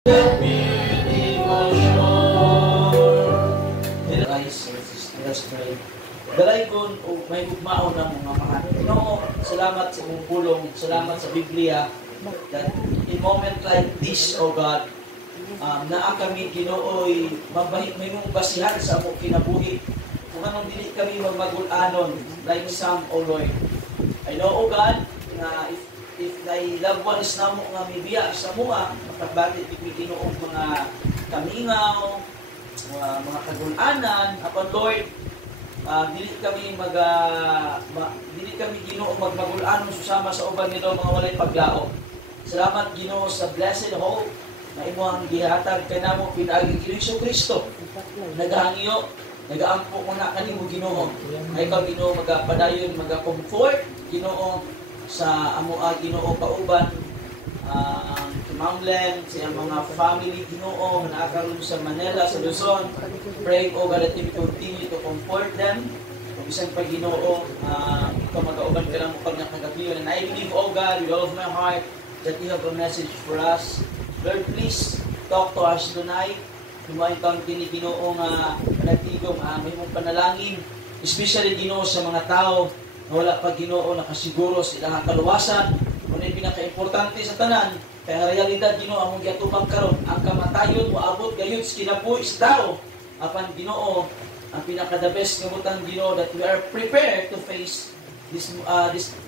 Dalay ko may ugmaon ng mga mahal. Ginoo, salamat sa imong pulong, salamat sa Biblia that in moment like this, O God, naa kami Ginoo'y mabahit may mong basihan sa among kinabuhi. Kung anong dili kami magmagul-anon like some, O Lord. I know, O God, na if thy loved ones na mo nga mibiya sa mga makabatit kami Ginoong mga kamingaw, mga kagul-anan, upon Lord, dili kami Ginoo magmagul-anon susama sa uban nito mga walay paglao. Salamat Ginoo sa blessed hope na imong gihatag kanamo pinaagi Kristo Kristo. Nagahangyo, nagaampo ko na kanimo Ginoo. Ay ikaw Ginoo magapadayon, magacomfort Ginoo sa amo Ginoo kauban Ma'amlen, sa mga family Ginoo na nakaroon sa Manila, sa Luzon. Pray, O God, that you continue to comfort them. Kung isang pa Ginoo, ikaw mag-auban ka lang mo pag nakagabiyo. And I believe, O God, with all of my heart, that you have a message for us. Lord, please talk to us tonight. Kumain kang Ginoo nga nagtigong may mong panalangin, especially Ginoo sa mga tao na wala pa Ginoo nakasiguro sa ilang kaluwasan. Kung yung pinaka-importante sa tanan, kaya realidad Ginoo among giatubang karon, ang kamatayon moabot gayud sa kinabuhi sa tao. Apan Ginoo, ang pinaka-the best kabutan Ginoo that we are prepared to face this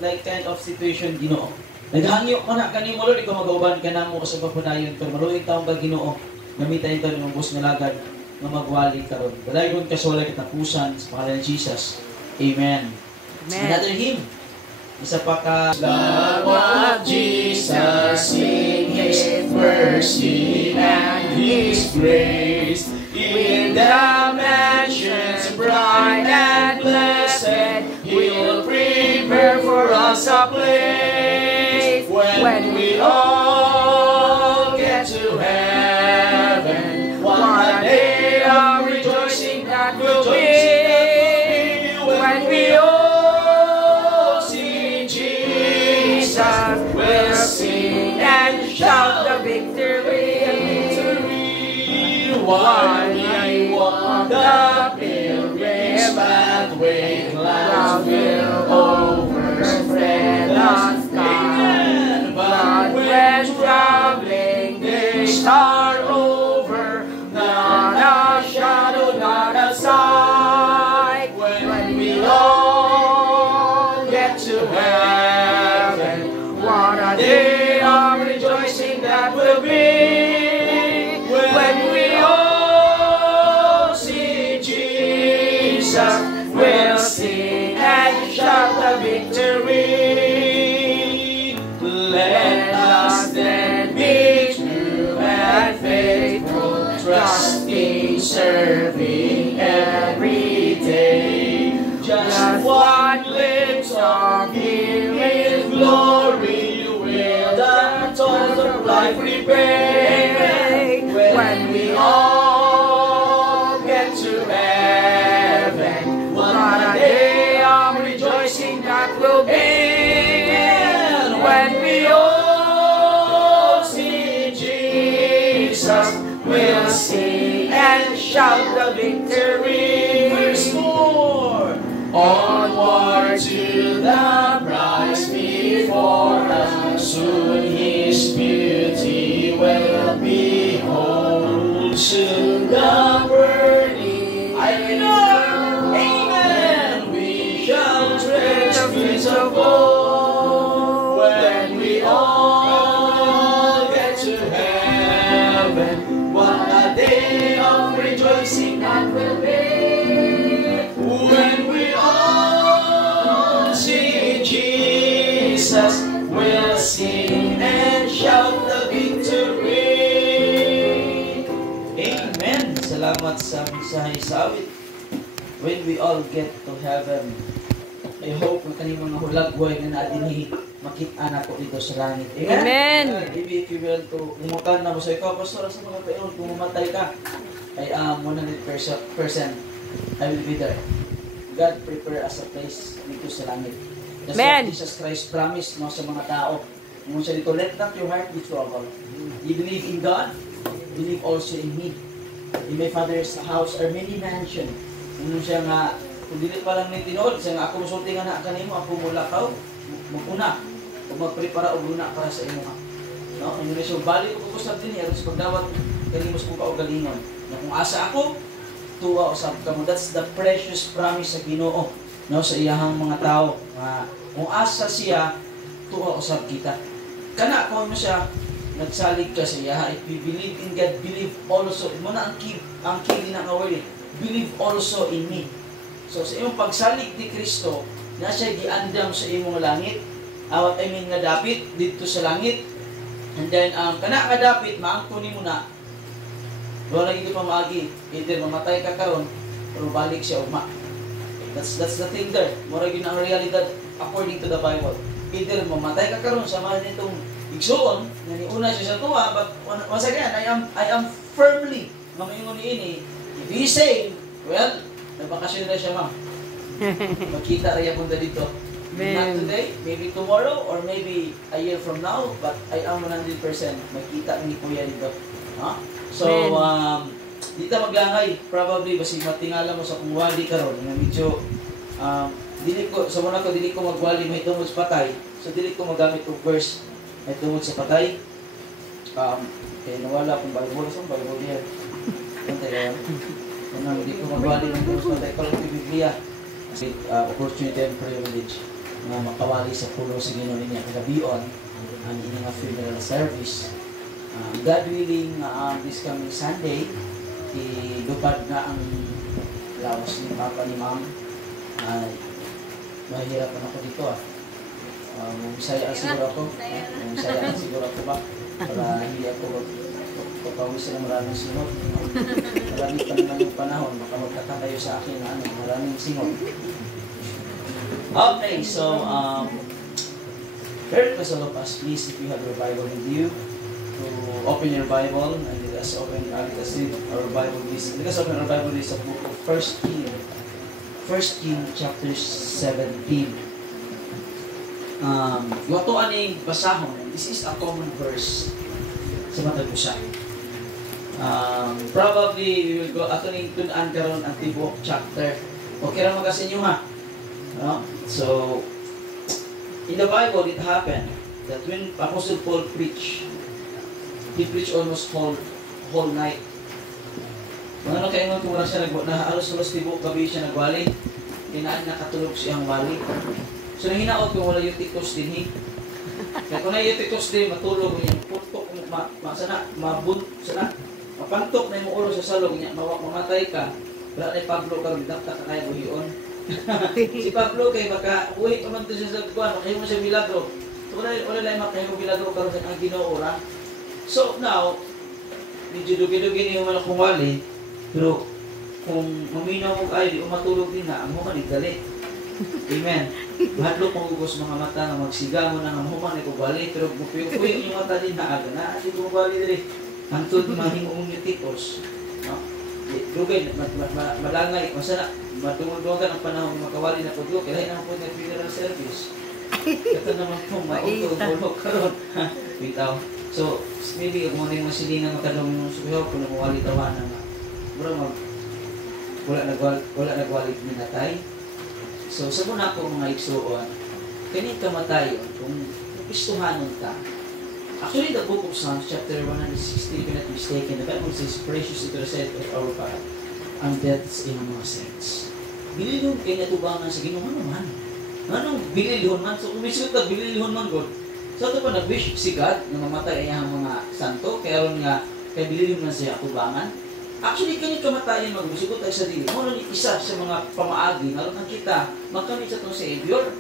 like kind of situation Ginoo. Naghangyo ko na kanimo Lord, ikaw mag-auban ka namo sa pagpadayon pero maluig taong ba Ginoo, gamitan ito ng bus nga lagad nga magwali karon. Dalaygon ka sa walay katapusan sa pangalan ni Jesus. Amen. Amen. Another hymn. Isa pa ka. Love of Jesus in His mercy and His grace, in the mansions bright and blessed, He will prepare for us a place. When we all get to heaven, what a day of rejoicing that will be. When we all we'll sing and shout the victory. While we walk the pilgrim's pathway, clouds will overspread the sky. But when traveling days are over, not a shadow, not a sigh. When we all get to heaven, what a day of rejoicing that will be. When we all see Jesus, we'll sing and shout the victory. Let us then be true and faithful, trusting, serving every day. Just one glimpse of Him in glory will the toils of life repay. When we all get to heaven, what a day of rejoicing that will be. When we all see Jesus, we'll sing and shout the victory. Verse 4. Onward to the prize before us, soon His beauty will behold. Soon the burning iron, amen, we shall tread the fields of gold. When we all get to heaven, what a day of rejoicing that will be. When we all see Jesus, we'll sing and shout the victory. Amen. Salamat sa mensahe sa awit. When we all get to heaven, I hope na kanimo mga hulagway na natin makita na po dito sa langit. Amen. Maybe if you will to umutan na mo sa ikaw, Pastor, sa mga tayo, kung mamatay ka, I am 100% I will be there. God prepare us a place dito sa langit. That's what Jesus Christ promised no, sa mga tao. Kung siya dito, let not your heart be troubled. You believe in God, believe also in me. In my Father's house are many mansion. Ano siya nga, kung dili pa lang may tinuod, siya nga ako musulti nga na kanimo, ako mulakaw, maguna, o magprepara o guna para sa imo nga. No? Ano na siya, balik ko kusab din sa pagdawat, kanimos ko kaugalingon. Na kung asa ako, tuwa usab ka mo. That's the precious promise sa Ginoo, no, sa iyahang mga tao. Kung asa siya, tuwa usab kita. Kana kung mo siya, nagsalig ka sa iya. If you believe in God, believe also. Mo na ang key na nga word, believe also in me. So sa imong pagsalig ni Kristo, na siya giandam sa imong langit. Nga dapit dito sa langit. And then kana nga dapit maangko nimo na. Wala gid pa maagi, either mamatay ka karon o balik siya ugma. That's the thing there. Mura gyud ang realidad according to the Bible. Either mamatay ka karon sa mga nitong igsoon, na niuna siya sa tuwa, but once again, I am firmly, mamayungon niini, if he say, well, nagbakasyon na siya, ma'am. Magkita rin punta dito. Not today, maybe tomorrow, or maybe a year from now, but I am 100% magkita ni Kuya dito. Huh? So, dito maglangay, probably, basi matingala mo sa kung wali karon nga medyo, dili ko magwali may tungod sa patay, so dili ko magamit og verse may tungod sa patay. Kaya nawala akong Bible. Saan Bible niya? Kaya hindi ko magwali ng tungod sa patay. Kalau yung Biblia, kasi opportunity and privilege na makawali sa pulo sa Ginoo niya kagabion ang inyong funeral service. God willing, this coming Sunday, ilupad na ang lawas ni Papa ni Ma'am. Mahirapan ako dito Misayaan siguro ako. Misayaan siguro ako ba? Para hindi ako papawis ng maraming singot. Marami pa naman yung panahon. Baka magkakatayo sa akin na maraming singot. Okay, so very first of us, please, if you have your Bible with you, to open your Bible and let us open our Bible. Let us open our Bible is the book of 1 King. 1 King chapter 17. Wato aning basahon, this is a common verse sa matag usa. Probably we will go ato ning tun-an karon ang tibuok chapter. Okay ra magasin inyo ha. No? So in the Bible it happened that when Apostle Paul preached, he preached almost whole night. Mga kaingon kung wala siya na alos-alos tibuok gabi siya nagwali. Kinaan nakatulog siyang wali. So nanginaot kung wala yung tikos din kaya kung na yung tikos din, matulog niya, putok, mapantok na yung ulo sa salog niya, mamatay ka, wala na Pablo ka, bidakta ka kaya buhion. Si Pablo kay baka, uwi naman ito siya sa kuwan, makahiyo mo siya milagro. So wala lang makahiyo mo milagro karon ang Ginoo ra. So now, medyo dugi-dugi niyo man akong wali, pero kung maminaw mo kayo, di matulog din na, ang mga nagdali. Amen. Mahadlok mong gugos mga mata na magsiga mo na ng human ay kubali, pero bupuyo-puyo yung mata din na aga na, hindi kubali din. Hantod mahingong yung tikos. No? Dugay, malangay, masana, matungol-duwagan ang panahon makawali na pudlo, kaya naman po nag-funeral service. Ito naman po, mautong-ulog karon. Bitaw. So, maybe, kung muna yung masilingan matanong yung subihaw, kung namawali tawanan nga. Wala nagwalit minatay. So, sa muna ko mga igsuon, kanit kamatayon, kung istuhanon ka. Actually, the book of Psalms, chapter 160, if you're not mistaken, the Bible says, precious is the sight of our God, and deaths in mga saints. Bililihon kayo natubangan sa Ginoo naman. Anong bililihon man? So, kung may sigot na bililihon man, God, so ito pa nag-wish si God na mamatay ay ang mga santo, kaya ron nga, kaya bililihon man siya tubangan. Actually, kanit kamatayan mag-usigot tayo sa dili. Muna ni isa sa mga pamaagi, naroon ang kita, magkamit sa itong Savior.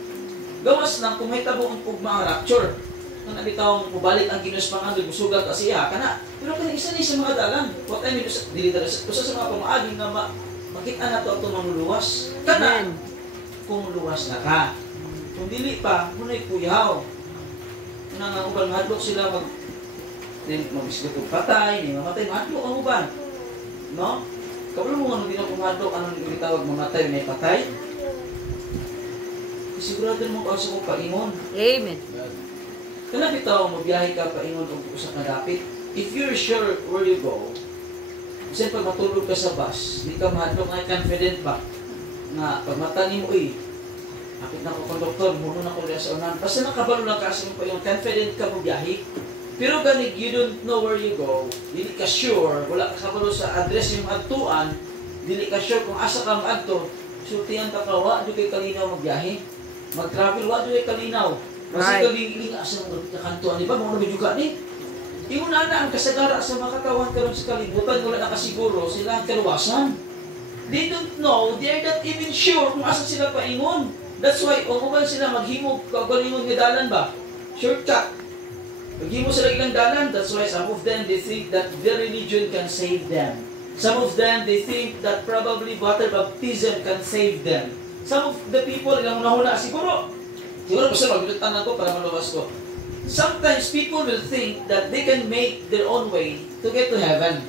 Gawas lang, kung may tabuong mga rapture, nang nabitawang mubalik ang Ginos pangandod, musugat kasi kana. Pero kung isa ni sa mga dalan, what I mean, usa sa mga pamaagi na makita na ito mga luwas. Kana, kung luwas na ka. Kung dili pa, muna'y kuyaw. Kung nga uban, mahadlok sila mag-isgot o patay, ni mamatay, mahadlok ang uban. No? Kapag mo anong ginapumadok, anong itawag mamatay, may patay? Sigurado mo ka sa kong paingon. Amen. Kaya bitaw, magbiyahe ka paingon o sa kadapit. if you're sure where you go, kasi pag matulog ka sa bus, di ka mahadlok na confident ba? Na pag matanim mo, akit na ko konduktor, muna na ko rin sa unan. Basta nakabalo lang kasi mo pa yung confident ka mo biyahe. Pero ganig, you don't know where you go, dili ka sure, wala ka kabalo sa address yung adtuan, dili ka sure kung asa ka maadto, so tiyan ka wa, di kay kalinaw magbiyahe. Mag-travel, wa di kay kalinaw. Kasi kaling asa mo kantuan, di ba? Mga nabi juga ni. Yung na ang kasagara sa mga katawan karon sa kalibutan, wala nakasiguro sila ang kaluwasan. They don't know, they are not even sure kung asa sila paingon. That's why, kung sila maghimog, kagalingon nga dalan ba? Shortcut. Maghimog sila ilang dalan, that's why some of them, they think that their religion can save them. Some of them, they think that probably water baptism can save them. Some of the people, ilang nahuna, siguro basta maglutan ako para malabas ko. Sometimes people will think that they can make their own way to get to heaven.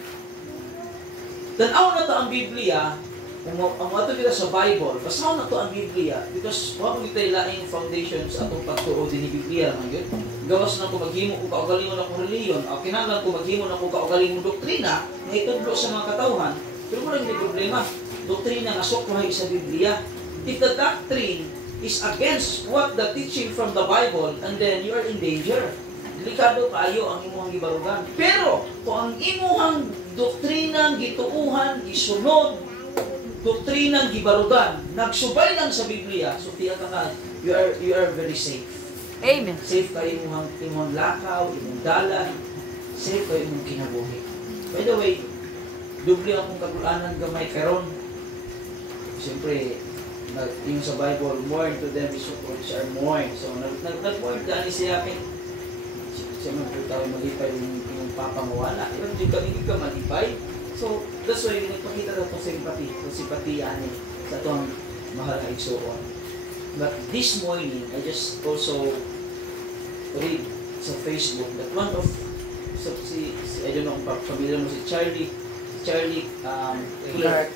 Tanaw na to ang Biblia, ang ato kita sa Bible, basaw na to ang Biblia because wala mo kita laing foundations atong pagtuo din ni Biblia naman yun. Gawas na ko maghimo ko kaugalingon ako reliyon, o kinahanglan ko maghimo na ko kaugalingon doktrina na itudlo sa mga katawhan. Pero wala may problema. Doktrina nga sukwahay sa Biblia. If the doctrine is against what the teaching from the Bible, and then you are in danger. Delikado kaayo ang imuhang gibarugan. Pero, kung ang imuhang doktrinang gituuhan, gisunod, doktrinang gibarugan, nagsubay lang sa Biblia, so tiyak ka you are very safe. Amen. Safe kayo imuhang lakaw, imuhang dalan, safe kayo imuhang kinabuhi. By the way, dubli akong kagulanan gamay karon. Siyempre, yung sa Bible, mourn to them which are mourn. So, nag-mourn ka ni siya akin. Siyempre, tayo malipay yung papa mo wala. Pero hindi ka malipay. So, that's why nagpakita na itong simpatiya ni sa itong mahal na igsuon. But this morning, I just also read sa Facebook that one of, I don't know kung familiar mo si Charlie Clark.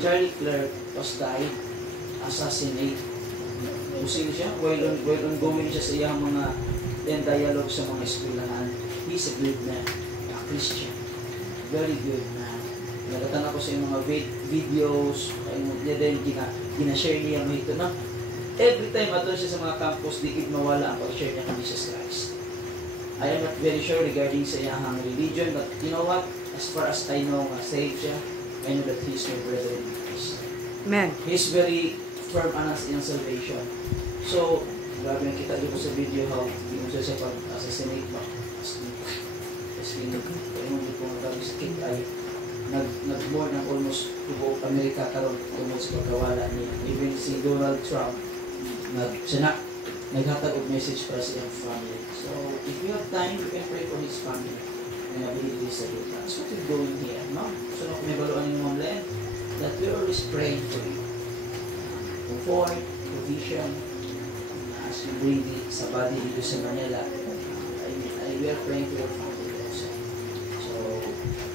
Charlie Clark was died, assassinate. Musing siya, while ongoing siya sa iyang mga dialogue sa mga eskwelahan. He's a good man, a Christian. Very good man. Nagatan ako sa iyong mga videos, niya din, ginashare niya mo ito na. Every time ato siya sa mga campus, di mawala ang pag-share niya kang Jesus Christ. I am not very sure regarding sa iyang religion, but you know what? As far as I know, saved siya. I know that he is my brother in Christ. Amen. He is very firm on us in salvation. So, grabe na kita dito sa video how hindi mo siya pag-assassinate ba? Kasi painong dito nga grabe sa kit ay nag-more ng almost tubuok Amerika karon tungkol sa pagkawala niya. Even si Donald Trump naghatag og message para sa iyang family. So, if you have time, you can pray for his family. And I believe this is that's what we're doing here, no? So, may baluan yung mga land that we're always praying for you. Comfort, provision, as you bring it sa body dito sa Manila, we are praying for your family also. So,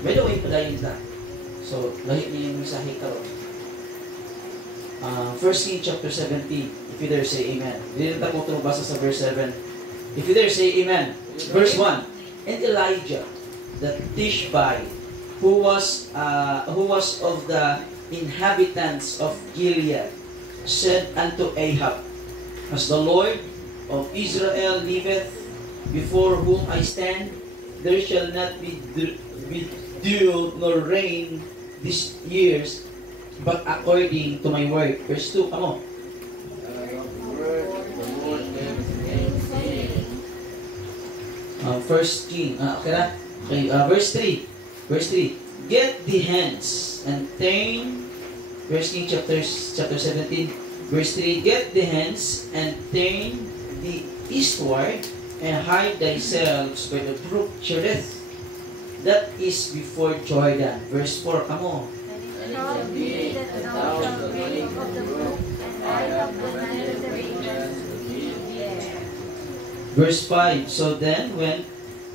by the way, padayin na. So, lahit niyo yung mensahe karon. 1 Kings chapter 17, if you dare say amen. Hindi na tayo basa sa verse 7. If you dare say amen. Verse 1, and Elijah, the Tishbite, who was of the inhabitants of Gilead, said unto Ahab, as the Lord of Israel liveth, before whom I stand, there shall not be dew nor rain these years, but according to my word. Verse 2, come on. First King, okay na? Okay, verse 3. Verse 3. Get the hands and turn. First King chapter 17. Verse 3. Get the hands and turn the eastward and hide thyself by the brook Cherith, that is before Jordan. Verse 4. Come on. And it shall be that thou shalt drink of the brook, and I of the land of the ravens to feed there. Verse 5. So then went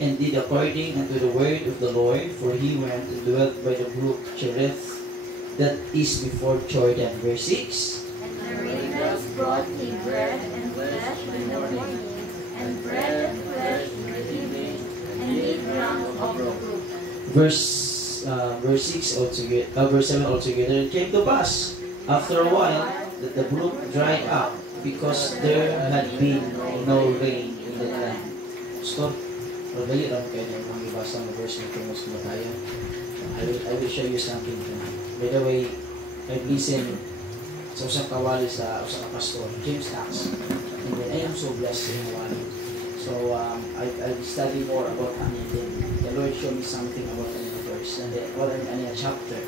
and did according unto the word of the Lord, for he went and dwelt by the brook Cherith, that is before Jordan. Verse 6. And the ravens brought me bread and flesh in the morning, and bread and flesh in the evening, and he drank Verse 6 altogether, verse 7 altogether. It came to pass after a while that the brook dried up because there had been no rain in the land. Stop. Dali lang kayo kung ibasa ng verse nito mas mataya. I will show you something tonight. By the way, I've listened sa usang kawali sa usang pastor, James Knox. And then I am so blessed in Kawali. So I study more about anything. The Lord showed me something about any verse and then any chapter.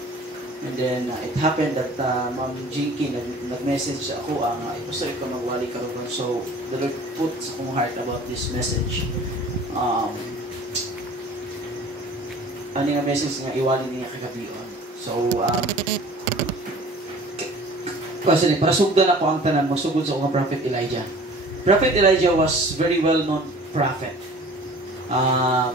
And then it happened that Ma'am Jinky nag-message sa ako ito sir ka magwali karon. So the Lord put sa akong heart about this message. Ano nga message nga iwali niya kagabion. So kasi para sugdan ako ang tanan magsugod sa akong Prophet Elijah. Prophet Elijah was very well known prophet.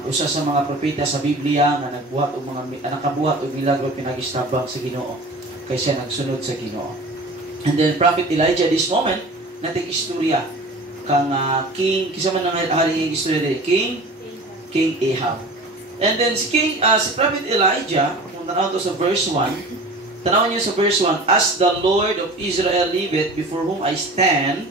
Usa sa mga propeta sa Biblia nga nakabuhat og milagro pinagistabang sa Ginoo kay siya nagsunod sa Ginoo. And then Prophet Elijah this moment nating istorya kang king kisa man ang haling istorya dili King Ahab. And then si Prophet Elijah kung tanaw to sa verse 1, tanawon niyo sa verse 1, as the Lord of Israel liveth before whom I stand,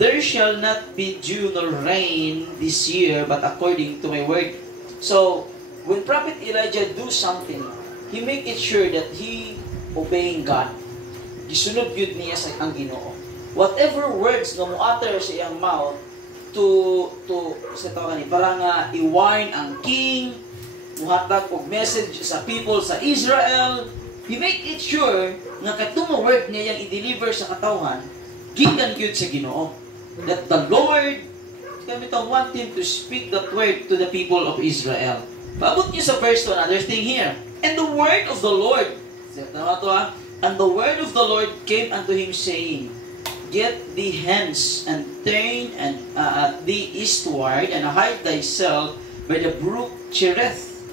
there shall not be dew nor rain this year, but according to my word. So, when Prophet Elijah do something, he make it sure that he obeying God. Gisunod yun niya sa ang Ginoo. Whatever words na muater sa iyang mouth to sa tawag ni para nga i-warn ang king, muhatag og message sa people sa Israel, he make it sure nga katong word niya yang i-deliver sa katawhan, gikan gyud sa Ginoo. That the Lord want him to speak that word to the people of Israel. Paabot niyo sa verse 2, another thing here. And the word of the Lord, and the word of the Lord came unto him saying, get thee hence and turn and thee eastward and hide thyself by the brook Cherith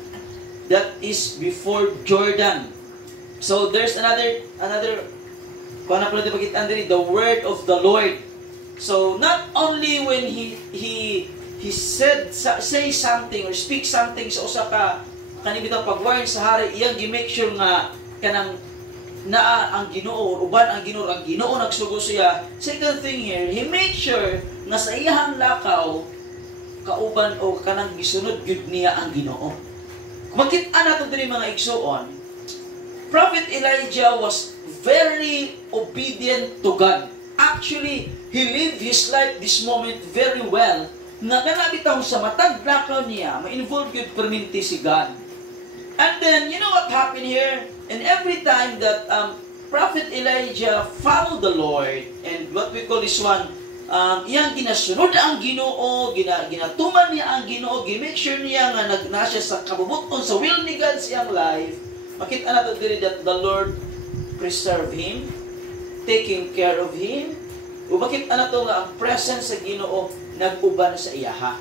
that is before Jordan. So there's another the word of the Lord. So not only when he say something or speak something sa usa ka kanibitang pag-warn sa hari, iyang gi-make sure nga kanang naa ang Ginoo uban ang Ginoo nagsugo siya. Second thing here, he make sure nga sa iyang lakaw kauban o kanang gisunod gyud niya ang Ginoo. Makita nato diri mga igsoon, Prophet Elijah was very obedient to God. Actually, he lived his life this moment very well. Nakanabitaw sa matag lakaw niya, ma-involve yun perminti si God. And then, you know what happened here? And every time that Prophet Elijah followed the Lord, and what we call this one, iyang ginasunod ang Ginoo, ginatuman niya ang Ginoo, gi-make sure niya nga nagnasya sa kabubuton sa will ni God sa iyang life, makita nato diri that the Lord preserve him, taking care of him. Makita nato nga ang presence sa Ginoo nag-uban sa iyaha.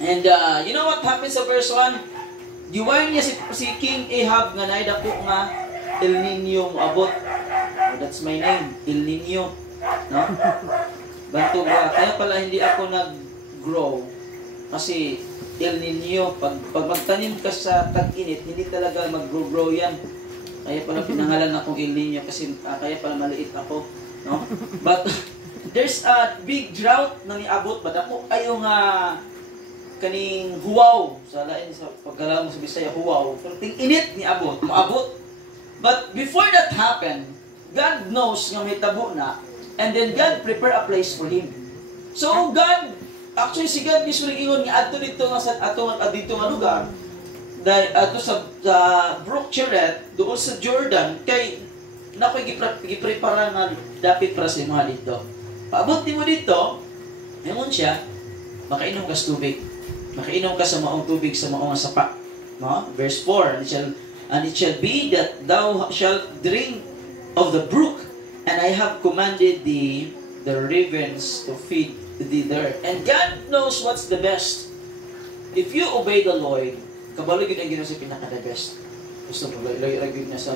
And you know what happens sa verse 1? Giwain niya si King Ahab nga naidako nga El Nino moabot. Oh, that's my name, El Nino. No? Banto ba? Kaya pala hindi ako nag-grow. Kasi El Nino, pag magtanim ka sa tag-init, hindi talaga mag-grow yan. Kaya pala pinangalan akong El Nino kasi kaya pala maliit ako. No? But there's a big drought na niabot. But ako ayaw nga kaning huwaw. Sa lain, sa pagkala mo sa Bisaya, huwaw. Pero ting-init niabot, maabot. But before that happened, God knows nga may tabo na. And then God prepare a place for him. So God, actually si God mismo nag-ingon nga adto dito nga sa dito nga lugar, dahil ato sa Brook Cherith doon sa Jordan kay nakoy giprepara nga dapit para sa imong dito. Paabot nimo dito, ingon siya, makainom ka sa tubig. Makainom ka sa maong tubig sa maong sapa. No? Verse 4, and it shall be that thou shalt drink of the brook, and I have commanded thee the ravens to feed thee there. And God knows what's the best. If you obey the Lord, kabalo yun ang ginawa sa pinaka-the best. Gusto mo, lagi na sa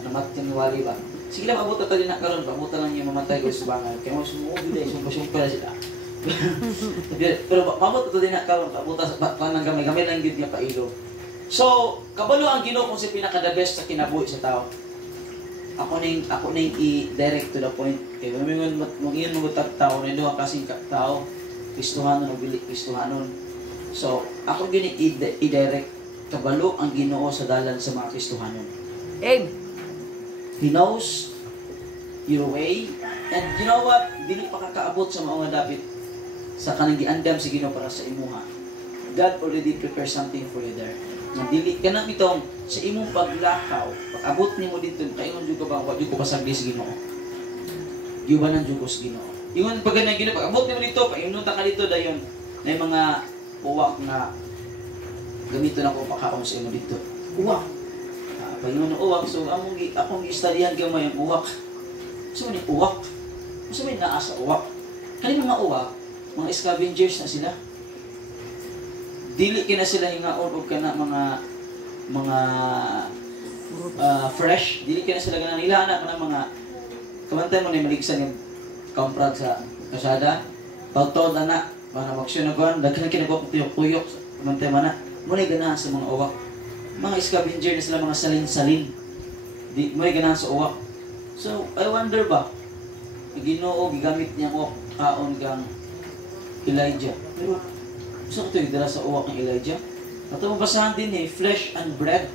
namating wali ba? Sige lang, abot na tayo na karoon, pabuta lang yung mamatay ko sa bangal. Kaya mo sumubi dahil, sumpa sila. Pero mabot ito din na karon kabutas nang gamay lang gid niya pailo. So, kabalo ang Ginoo kung si pinaka the best sa kinabuhi sa tao. Ako ning i-direct to the point. Kay mamingon mo tao na duha kasing tao, Kristohanon o dili Kristohanon. So, ako gini i-direct kabalo ang Ginoo sa dalan sa mga Kristohanon. Amen. He knows your way. And you know what? Dili pa kakaabot sa mga dapit sa kanang giandam si Ginoo para sa imuha. God already prepared something for you there. Dili kanang itong sa imong paglakaw, pag-abot nimo dito, kaingon jud ka ba wa jud ko pasagdi si Ginoo. Giwanan jud ko si Ginoo. Ingon pag ganang Ginoo, pag-abot nimo dito, paingon ta ka dito dayon. Na mga uwak na gamito na ko pakaon sa imo dito. Uwak. Paingon ng uwak, so akong gi-studyan gamay ang uwak. So ni uwak. So may naa sa uwak. Kani mga uwak, mga scavengers na sila. Dili kina sila hingaon og kana mga fresh, dili kina sila ganang ilana kana mga kamantay mo ni maligsan yung kamprad sa kasada. Taw-taw na para magsyon na kuan, daghan kina ko tuyok-tuyok kamantay mana. Mo ni ganahan sa mga uwak. Mga scavenger na sila, mga salin-salin. Di mo ni ganahan sa uwak. So, I wonder ba, Ginoo gigamit niya uwak kaon kang Elijah. Pero gusto ko ito yung dala sa uwak ng Elijah. At mabasahan din flesh and bread.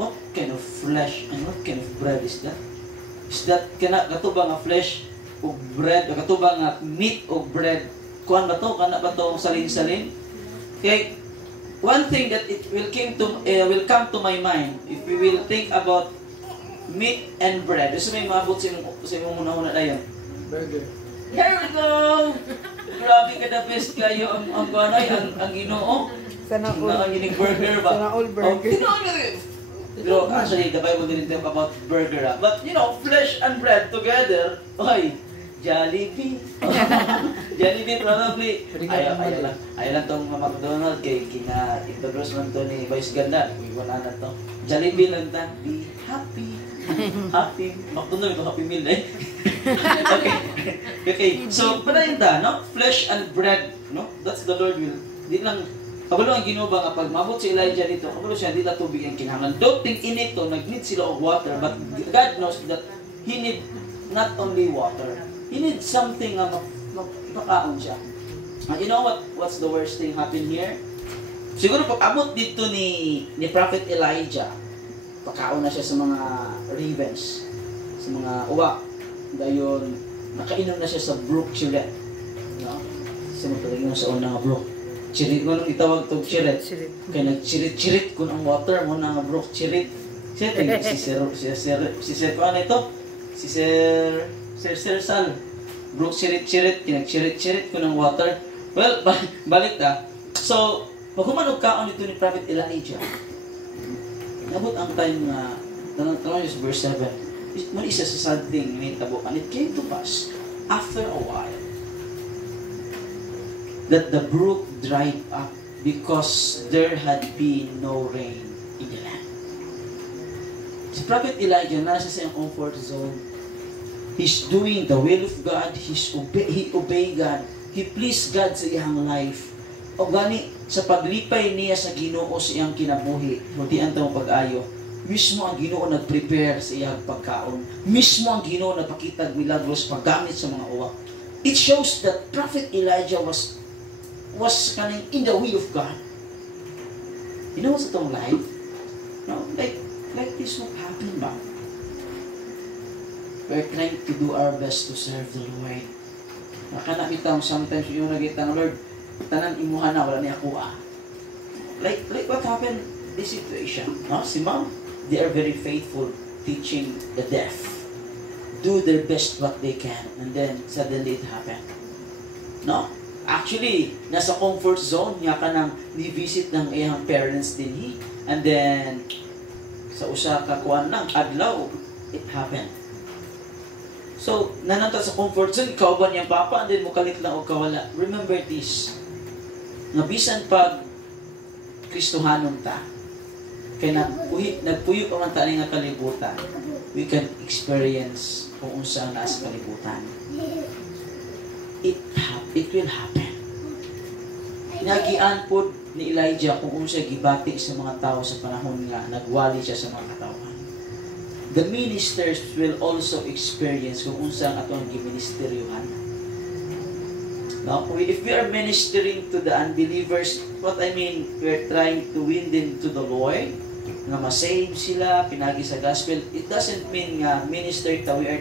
What kind of flesh and what kind of bread is that? Is that katubang nga flesh o bread, o katubang nga meat o bread? Kuhan ba ito? Kana ba ito salin-salin? Okay, one thing that it will come to my mind if we will think about meat and bread. Gusto may mabot sa imong muna-una na yun? Burger. Here we go! Grabe ka the best kayo ang Ginoo. Sana all. Ang ginig burger ba? Sana all burger. Pero actually, the Bible didn't talk about burger. But you know, flesh and bread together, oy, Jollibee. Jollibee probably. Ayaw lang tong McDonald's kay kina-introduce man to ni Vice Ganda. Wala na to. Jollibee lang ta. Be happy. Happy. McDonald's ito Happy Meal eh. Okay. So, panayin ta, no? Flesh and bread, no? That's the Lord will. Di lang, kabalo ang Ginoo ba nga pag mabot si Elijah dito, kabalo siya, di na tubig ang kinahanglan. Don't think in it to, nag-need sila of water, but God knows that He need not only water. He need something na makaon siya. You know what's the worst thing happen here? Siguro pag abot dito ni Prophet Elijah, pagkaon na siya sa mga ravens, sa mga uwak. Dayon, nakainom na siya sa brook Chiret. No? Sa mga sa unang brook. Chirit mo nung itawag itong Chiret. Kaya nag-chirit-chirit kung ang water mo na brook Chirit. Si Sir, paano ito? Si Sir Sal. Brook Chirit-chirit, kinag-chirit-chirit ko ng water. Well, balik na. So, pag humanog kaon ito ni Prophet Elijah, nabot ang time na, tanong yung verse 7, man isa sa sad thing may tabo, and it came to pass after a while that the brook dried up because there had been no rain in the land. Si Prophet Elijah nasa sa iyang comfort zone. He's doing the will of God. He obey God. He pleased God sa iyang life. O gani sa paglipay niya sa Ginoo sa iyang kinabuhi, hindi ang tawag pag-ayo. Mismo ang Ginoo nag-prepare sa iyang pagkaon. Mismo ang Ginoo nagpakita milagros paggamit sa mga uwak. It shows that Prophet Elijah was kaning in the will of God. You know what's itong life? No, like this what happened ba? We're trying to do our best to serve the Lord. Nakanakita sometimes yung nagita ng Lord, tanan imuha na, wala niya kuha. Like what happened this situation? No? Si Ma'am, they are very faithful teaching the deaf. Do their best what they can. And then, suddenly it happened. No? Actually, nasa comfort zone niya ka nang ni-visit ng iyang parents din. And then, sa usa ka kuan lang, adlaw, it happened. So, nananta sa comfort zone, ikaw ba niyang papa, and then mukalit lang o kawala. Remember this. Nabisan pag Kristohanon ta, kaya nagpuyo pa man tayo nga kalibutan, we can experience kung unsa nasa kalibutan. it will happen. Nagian po ni Elijah kung siya gibati sa mga tao sa panahon nga nagwali siya sa mga katawan. The ministers will also experience kung unsang atong giministeryuhan. Now, if we are ministering to the unbelievers, what I mean, we are trying to win them to the Lord, nga ma-save sila, pinagi sa gospel. It doesn't mean nga minister ta we are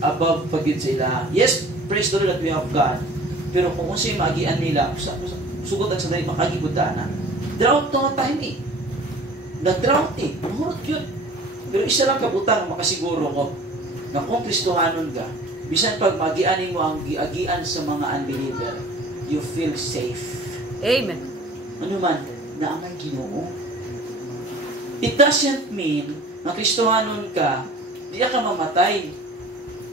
above pagid sila. Yes, praise the Lord that we have God. Pero kung unsay maagian nila, sugot ang sadali makagibutana. Drought to nga time eh. Nag-drought eh. Mahurot yun. Pero isa lang kabutang makasiguro ko na kung Kristohanon ka, bisan pag magianin mo ang giagian sa mga unbeliever, you feel safe. Amen. Ano man, na ang Ginoo. It doesn't mean na Kristohanon ka, di ka mamatay.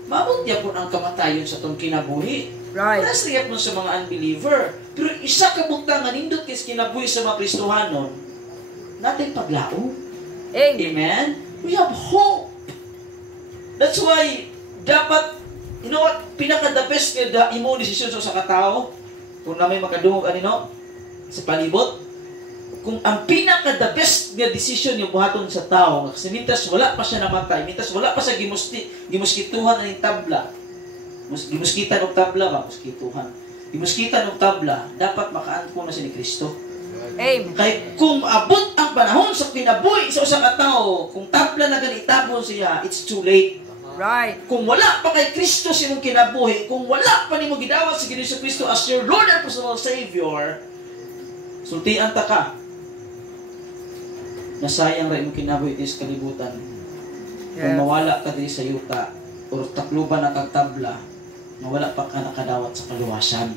Mabot niya po ang kamatayon sa itong kinabuhi. Right. Wala siyap mo sa mga unbeliever. Pero isa kabutang nga nindot kis kinabuhi sa mga Kristohanon, natin paglao. Amen. Amen? We have hope. That's why, dapat, you know what, pinaka-the best nga imo desisyon sa katao, kung na may makadungog anino, sa palibot, kung ang pinaka-the best nga desisyon yung buhaton sa tao, kasi mintas wala pa siya namatay, mintas wala pa siya gimuskituhan ng tabla, gimuskitan ng tabla ba? Gimuskitan ng tabla, dapat makaangko na siya ni Kristo. Amen. Kaya kung abot ang panahon sa kinabuhi sa usang katao, kung tabla na ganitapon siya, it's too late. Right. Kung wala pa kay Kristo sa imong kinabuhi, kung wala pa nimo gidawat si Kristo as your Lord and personal Savior, sultian ta ka. Nasayang ra imong kinabuhi sa kalibutan. Kung Yeah. mawala ka diri sa yuta, o takluban na kang tabla, mawala pa ka nakadawat sa kaluwasan.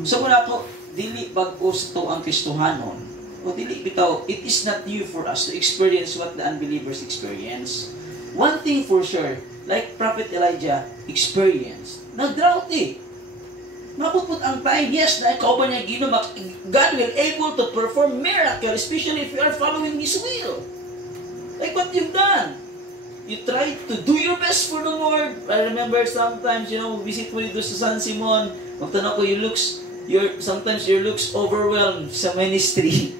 So muna ko, dili bag-os to ang Kristohanon, o dili bitaw, it is not new for us to experience what the unbelievers experience. One thing for sure, like Prophet Elijah experienced, nag-drought eh. Mapuput ang time, yes, na ikaw ba niya Ginoo, God will able to perform miracle, especially if you are following His will. Like what you've done. You try to do your best for the Lord. I remember sometimes, visit mo dito sa San Simon, magtanong ko, sometimes your looks overwhelmed sa ministry.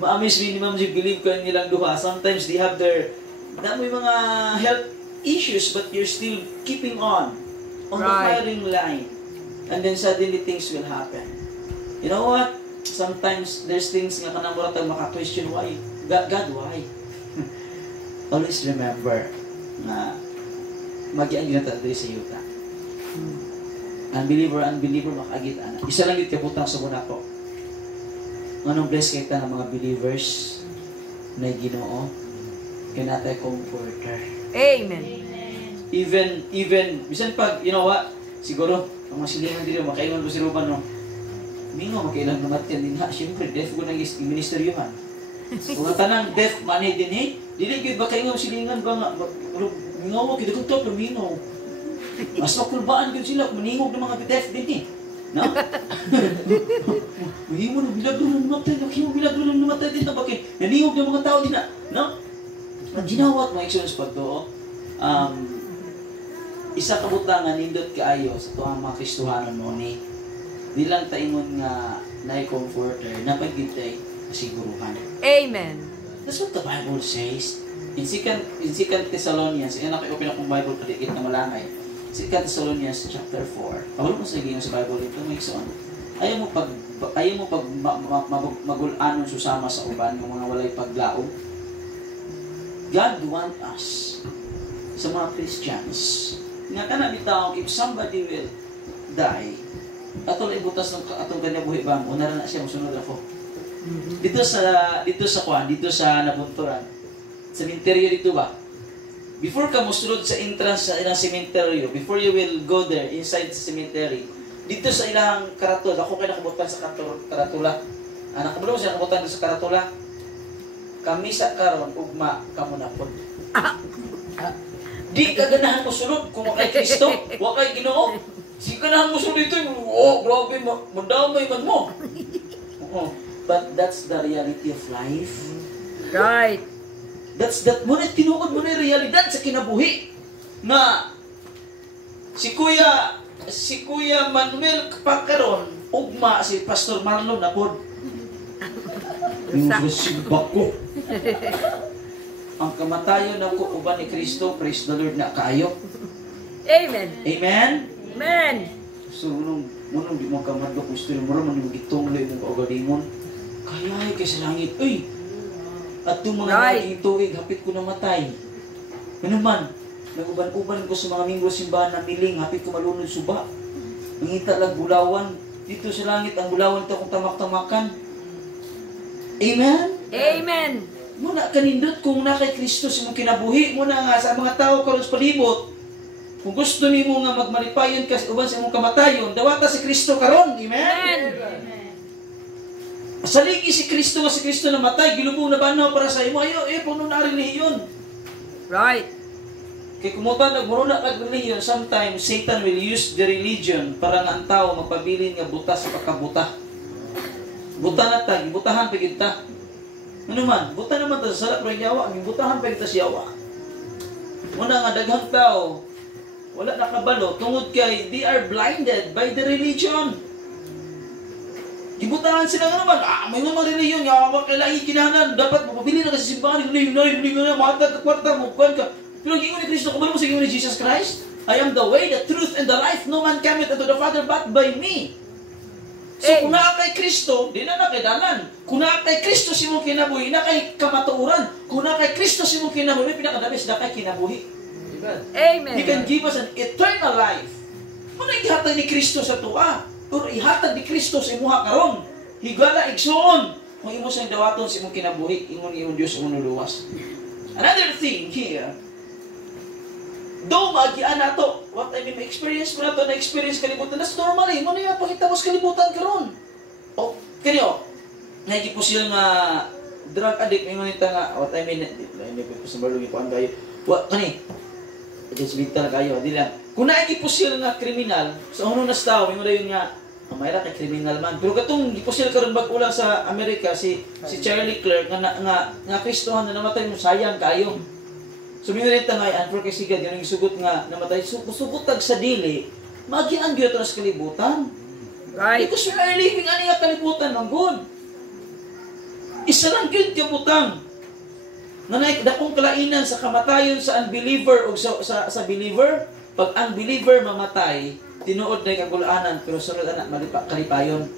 Ma-amaze me ni Ma'am, you believe ko nilang duha. Sometimes they have may mga health issues, but you're still keeping on the firing line. And then suddenly things will happen. You know what? Sometimes there's things nga kanamuratang maka-question, why? God, why? Always remember na mag-ian yun natin sa yuta. Unbeliever, makagit-ana. Isa lang yun kabutang sa muna ko. Anong bless kita ng mga believers na Ginoo? Kaya natin comforter. Amen. Even, bisan pag, you know what? Siguro, ang mga silingan dito, makailan ko si Ruban, no? Mingo, makailan naman yan din ha. Siyempre, death ko nang ministeryohan. Kung ang tanang death, mani din eh. Dili, ba kayo silingan ba nga? Mingo mo, kita kong top, luminaw. Mas makulbaan yun sila, maningog ng mga death din eh. No? Mahimo na, bilagro na namatay din na bakit? Naningog ng mga tao din na. No? Ang ginawat mo, experience pa to, isa kabutangan nindot kaayo sa tuang mga Kristohanon mo ni di lang taingon nga na-comforter na pagditay kasiguruhan. Amen. That's what the Bible says. In 2 Thessalonians, yan ako i-open akong Bible kadikit na malangay. 2 Thessalonians chapter 4. Pabalo mo sa iging sa Bible ito, may iksoon. Ayaw mo pag magulanon susama sa uban ng mga walay paglaog. God want us sa mga Christians nga kana bitaw if somebody will die ato lang ibutas ng atong kanya buhi ba mo na siya mosunod ako dito sa nabunturan cemetery dito ba before ka mosunod sa entrance sa ilang cemetery before you will go there inside the cemetery dito sa ilang karatula ako kay nakabutan sa karatula nakabalo siya nakabutan sa karatula kami sa karon ugma kamo na pod di ka ganahan mo sunod kung wakay Kristo, wakay Ginoo. Si ganahan mo sunod ito, grabe, madamay man mo. But that's the reality of life. Right. Ngunit tinuod mo na yung realidad sa kinabuhi na si Kuya Manuel pagkaron ugma si Pastor Marlon na pod. Yung sigbak ko. Ang kamatayon ako uban ni Kristo, praise the Lord na kaayo. Amen. Amen? Amen. So, nung di mo kamadlo ko istorya mo naman yung gitongloy mong kaugalingon. Kaya ay kay sa langit, uy! At itong mga naging tuig, hapit ko namatay. Ano man, naguban-uban ko sa mga minggo simbahan na miling, hapit ko malunod suba. Mangita lang bulawan. Dito sa langit, ang bulawan ito kung tamak-tamakan. Amen? Amen. Muna kanindot kung na kay Kristo sa mong kinabuhi, muna nga sa mga tao karon sa palibot. Kung gusto nimo nga magmalipayon ka uban sa imong kamatayon, dawata si Kristo karon. Amen? Saligi si Kristo nga si Kristo namatay, gilubong na banaw para sa imo. Ayo, puno na relihiyon. Right. Kaya kumutan nagmuna kag relihiyon, sometimes Satan will use the religion para nga ang tao magpabilin nga buta sa pagkabuta. Buta na ta, gibutahan pa kita. Ano man, buta naman ta sa sala pero yawa, gibutahan pa kita sa yawa. Muna nga daghang tao wala nakabalo tungod kay they are blinded by the religion. Gibutahan sila nga naman, may mga reliyon nga kailangan kinahanan, dapat mapabili na kasi simbahan, hindi na matag ka kwarta mo, kuwan ka. Pero gingon ni Kristo, kabalo mo sa gingon ni Jesus Christ, I am the way, the truth, and the life. No man cometh unto the Father but by me. So kung naa kay Kristo, di na nakaidanan. Kung naa kay Kristo si mong kinabuhi, na kay kamatuuran. Kung naa kay Kristo si mong kinabuhi, may pinakadabis na kay kinabuhi. Amen. He can give us an eternal life. Muna ihatag ni Kristo sa tuwa. Pero ihatag ni Kristo sa imuha karon. Higala igsuon. Kung imo sa dawaton sa imong kinabuhi, ingon Dios imong luwas. Another thing here, though magian nato, what I mean, experience mo na to, na-experience kalibutan, that's normal eh. Muna yung pakita mo sa kalibutan karon. O, kanyo, nagipusil nga drug addict, may ngunita nga, what I mean, hindi ko sa balong ipuan kayo. Kani, judgmental kayo, di lang. Kung naigipusil nga kriminal, sa unong nas tao, may muna yun nga, mayra kay kriminal man. Pero katong gipusil karon bag-ulang sa Amerika, si Charlie Clerk, nga Kristohan na namatay mo, sayang kayo. So, minunit na nga, for kay sigad, yung sugot nga, namatay, sugutag sa dili, magian gyud sa kalibutan. Right. Because we are living ani nga kalibutan ng good. Isa lang gyud kabutang. Nanay dakong kalainan sa kamatayon sa unbeliever o sa believer. Pag ang believer mamatay, tinuod na kagulaanan, pero sunod anak malipayon.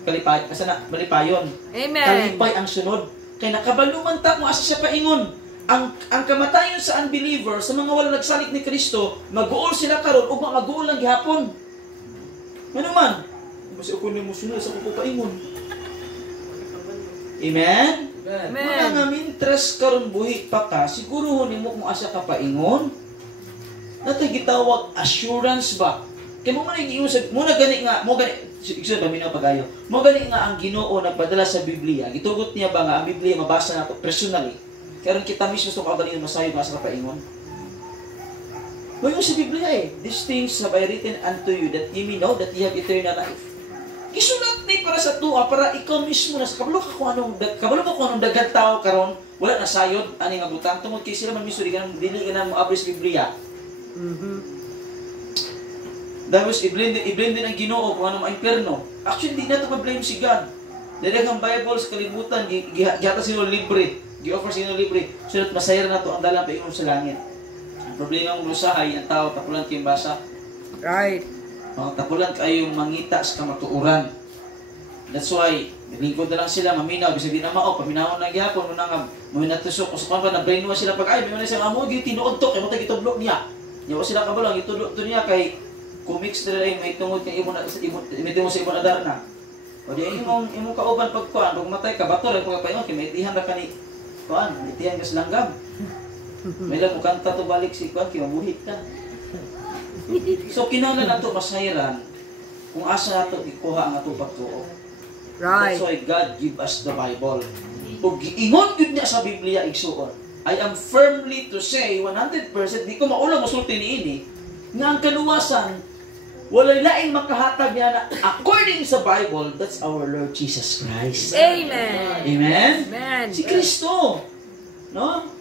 Asa na malipayon. Amen. Kalipay ang sunod. Kay nakabaluman ta mo asa siya paingon. Ang kamatayon sa unbeliever, sa mga wala nagsalig ni Kristo, mag-uol sila karon ug mag-uol lang gihapon. Ano man? Basta ako ni mo sunod sa kupaingon. Amen? Amen. Mga nga mintres karon buhi pa ka, siguro nimo kung asa ka paingon. Natay gitawag assurance ba? Kay mo man giusag, mo na gani nga, mo gani isa ba minaw pagayo. Mo gani nga ang Ginoo nagpadala sa Biblia. Gitugot niya ba nga ang Biblia mabasa nato personally. Karon kita mismo sa kabalingon masayo nga sa paingon. Mo yung sa Biblia eh. These things have I written unto you that ye may know that ye have eternal life. Gisulat ni para sa tuwa para ikaw mismo na sa kabalo ka kung anong daghang tao karon wala na sayod ani nga butang tungod kay sila man mismo dili ka na mo abris Biblia. Tapos i-blend din ang Ginoo kung anong impierno. Actually, hindi na ito ma-blame si God. Dahil ang Bible sa kalibutan, gihata sila libre. Gi-offer sila libre. So that masayar na ito ang dalang paingon sa langit. Ang problema ng lusahay, ang tao, tapulan kayong basa. Right. Tapulan kayong mangita sa kamatuuran. That's why, naglingkod na lang sila, maminaw. Bisa di na mao, paminawon na gyapon, muna nga, minatusok. Kung saan pa, na-brainwash sila pag, ay, may mga isang amo, tinuod to, kaya matag itudlok niya. Yawa sila kabalang, itudlok to niya kay kumix na rin, may tungod kay ibon sa ibon adar na. O di, imong kauban pagkuhan, kung matay ka, bato rin pagkapayon, kaya may itihan na ka ni, kuhan, may itihan ka sa langgam. May lang, kanta to balik si kuhan, kaya mabuhit ka. So, kinahanglan na ito masayaran kung asa na ito ikuha ang ito pagtuo. Right. That's why God give us the Bible. Kung giingon yun niya sa Biblia, igsuon. I am firmly to say, 100%, di ko maulang masulti ni ini, nga ang kaluwasan, walay laing makahatag niya na according sa Bible, that's our Lord Jesus Christ. Amen. Amen? Amen. Si Kristo. No?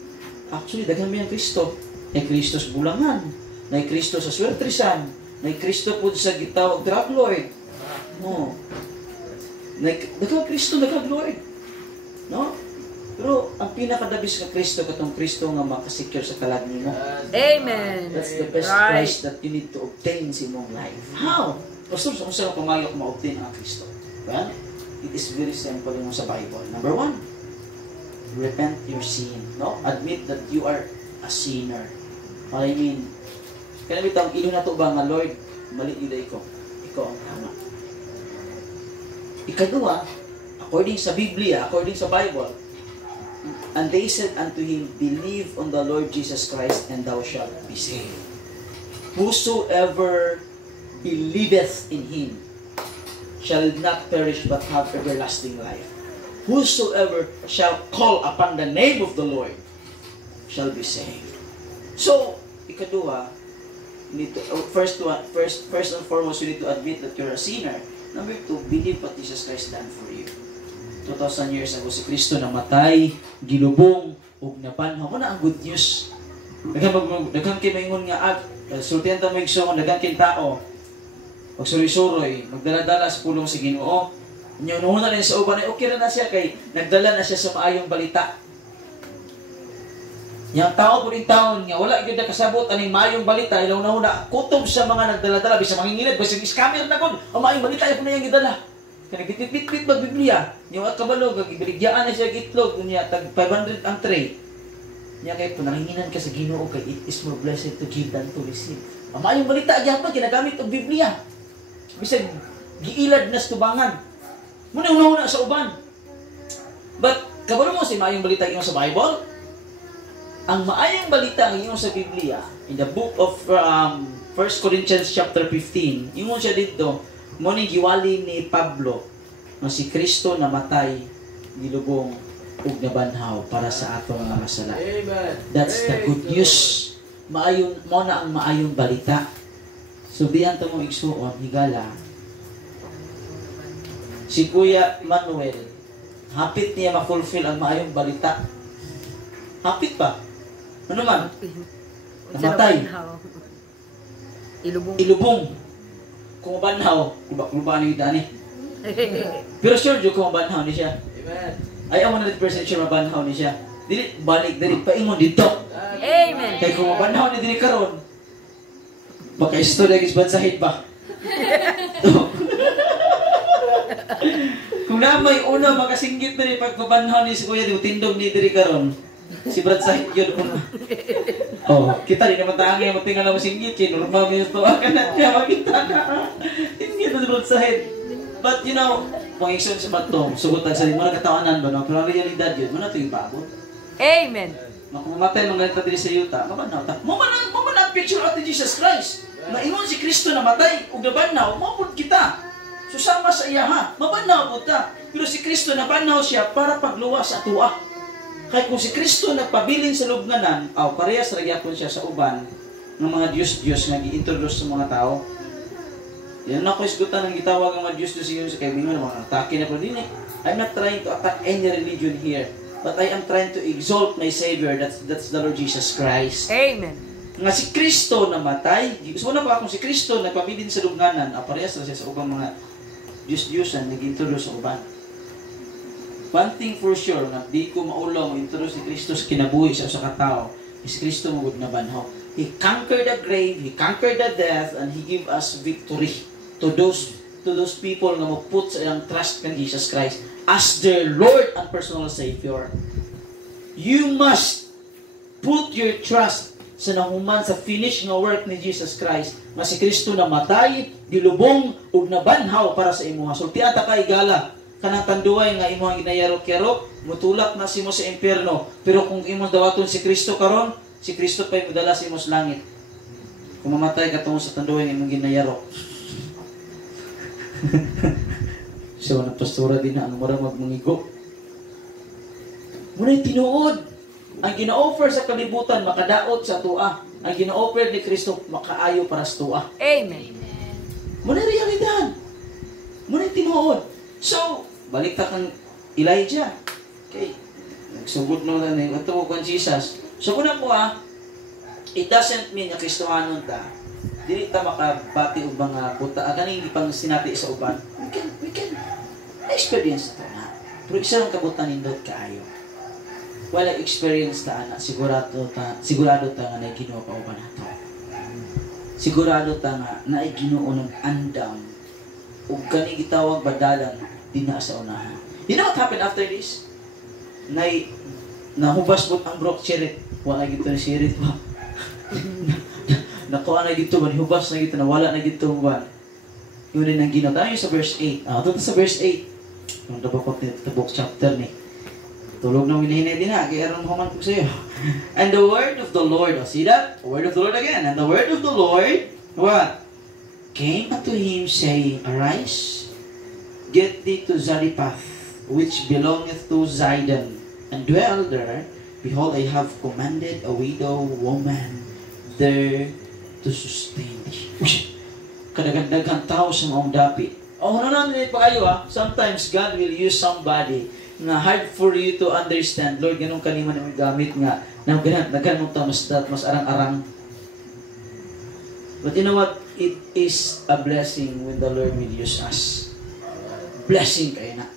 Actually, daghan mo yung Kristo. May Kristo sa bulangan. May Kristo sa swertrisan. May Kristo po sa gitawag drug lord. No. Daghang Kristo, daghang Lord. No? Pero ang pinakadabis nga Kristo katong Kristo nga makasecure sa kalag nimo. Amen. That's the best Right. prize that you need to obtain sa imong life. How? Pastor, kung saan pumayok ma-obtain ang Kristo? Well, it is very simple yung sa Bible. Number 1, repent your sin. No? Admit that you are a sinner. What I mean, kaya bitang ilo na to ba nga, Lord, mali ila ikaw. Ikaw ang tama. Ikadua, according sa Biblia, according sa Bible, and they said unto him, believe on the Lord Jesus Christ, and thou shalt be saved. Whosoever believeth in him shall not perish but have everlasting life. Whosoever shall call upon the name of the Lord shall be saved. So, ikadua, you need to, first and foremost, you need to admit that you're a sinner. Number 2, believe what Jesus Christ done for you. 2,000 years ago, si Kristo namatay, gilubong, ug nabanhaw. Muna ang good news. Daghang kay maingon nga sultihan ta mo igsoon, daghang kay tao. Pag suroy-suroy, magdala-dala sa pulong sa Ginoo. Nya una rin sa uban ay okay na siya kay nagdala na siya sa maayong balita. Yang tao po rin taon nga wala gyud kasabot aning maayong balita ilaw na una kutob sa mga nagdala-dala bisa mangingilid bisa scammer na gud ang maayong balita ay puno yang gidala. Kani bit-bit mag Biblia, yung at kabalo gibigyaan na siya itlog niya tag 500 ang tray. Nya kay pananginginan ka sa Ginoo kay it is more blessed to give than to receive. Ang maayong balita gyapon ginagamit og Biblia. Bisag giilad na sa tubangan. Muna una sa uban. But kabalo mo si maayong balita ingon sa Bible? Ang maayong balita ang ingon sa Biblia in the book of 1 Corinthians chapter 15. Ingon siya dito, mo ni giwali ni Pablo na si Kristo namatay, gilubong ug nabanhaw para sa atong mga sala. That's the good news. Maayon mo na ang maayong balita. So diyan ta mo igsuon higala. Si Kuya Manuel, hapit niya ma-fulfill ang maayong balita. Hapit pa. Ano man? Namatay. Ilubong. Kung mabanhaw, lubaan yung dani. Pero sure, kung mabanhaw ni siya. Amen. Ay, 100% sure mabanhaw ni siya. Dili, balik, dili, paingon dito. Amen. Kaya kung mabanhaw ni dili karon, baka istorya is bansahid ba? Kung na may una, makasinggit na ni pagpabanhaw ni si Kuya, di tindog ni dili karon. Si Brad Sahid yun kung kita rin naman taangin mo tingnan mo singgit normal mo yung tawagan na niya makita na singgit na si Brad Sahid. But you know, kung ikson sa batong sugutan sa rin mo nagkatawanan ba no? Pero ang realidad yun, mo na ito yung bagot. Amen. Makumatay mga ganito din sa yuta, mabanaw ta. Mo man ang picture of Jesus Christ. Na ingon si Kristo na matay ug nabanaw, mapud kita. Susama sa iya ha, mabanaw pud ta. Pero si Kristo nabanaw siya para pagluwas sa tuwa. Kaya kung si Kristo nagpabilin sa lubnganan, parehas ragyapon siya sa uban ng mga Diyos-Diyos na gi-introduce sa mga tao. Yan na ko isgutan ng gitawag ng mga Diyos-Diyos yun sa kaibigan, mga atake na po din eh. I'm not trying to attack any religion here, but I am trying to exalt my Savior, that's the Lord Jesus Christ. Amen. Nga si Kristo namatay, so na ba kung si Kristo nagpabilin sa lubnganan, parehas na siya sa ubang mga Diyos-Diyosan na gi-introduce sa uban. One thing for sure, na di ko maulaw mo introduce si Kristo sa kinabuhi sa katao, is Kristo magud na banhaw. He conquered the grave, He conquered the death, and He give us victory to those people na mo-put sa ilang trust in Jesus Christ as their Lord and personal Savior. You must put your trust sa nahuman sa finish nga work ni Jesus Christ na si Kristo na matay, dilubong, ug nabanhaw para sa imuha. Sultian ta kay gala kanang tanduay nga imong ginayarok-yarok, mutulak na si mo sa impyerno. Pero kung imong dawaton si Kristo karon, si Kristo pa'y mudala sa imo sa langit. Kung mamatay ka tungo sa tanduay nga imong ginayarok. So, pastora din na ang murang magmungigo. Muna'y tinuod. Ang gina-offer sa kalibutan, makadaot sa tuwa. Ang gina-offer ni Kristo, makaayo para sa tuwa. Amen. Muna'y realidad. Muna'y tinuod. So, balik ta kang Elijah. Okay. Nagsugod na lang ito ko kang Jesus. So, kuna po it doesn't mean na Kristohanon ta. dili ta makabati og mga buta ganing ipang sinati sa uban. We can experience ta na. Pero isa lang kabutan nindot kaayo. Wala experience ta ana, sigurado ta nga na Ginoo pa uban nato. Sigurado ta nga na Ginoo ng andam ug kani gitawag badalan dinha sa unahan. You know what happened after this? Nahubas mo ang brok chirit. Wala gito na chirit ba? Nakuha na gito ba? Nihubas na gito. Nawala na gito ba? Yun rin ang Ginoo. Tayo sa verse 8. Ito sa verse 8. Yung dabakot nito book chapter ni. Tulog na winihinay din ha. Kaya aron human ko sa iyo. And the word of the Lord. See that? The word of the Lord again. And the word of the Lord, what? Came unto him saying, Arise, get thee to Zarephath, which belongeth to Zidon, and dwell there. Behold, I have commanded a widow woman there to sustain thee. Kadagdagan tao sa maong dapit. Ano lang nila pa kayo sometimes God will use somebody na hard for you to understand. Lord, ganun kanima na gamit nga. Nagganong mas arang-arang. But you know what? It is a blessing when the Lord will use us. Blessing kayo na.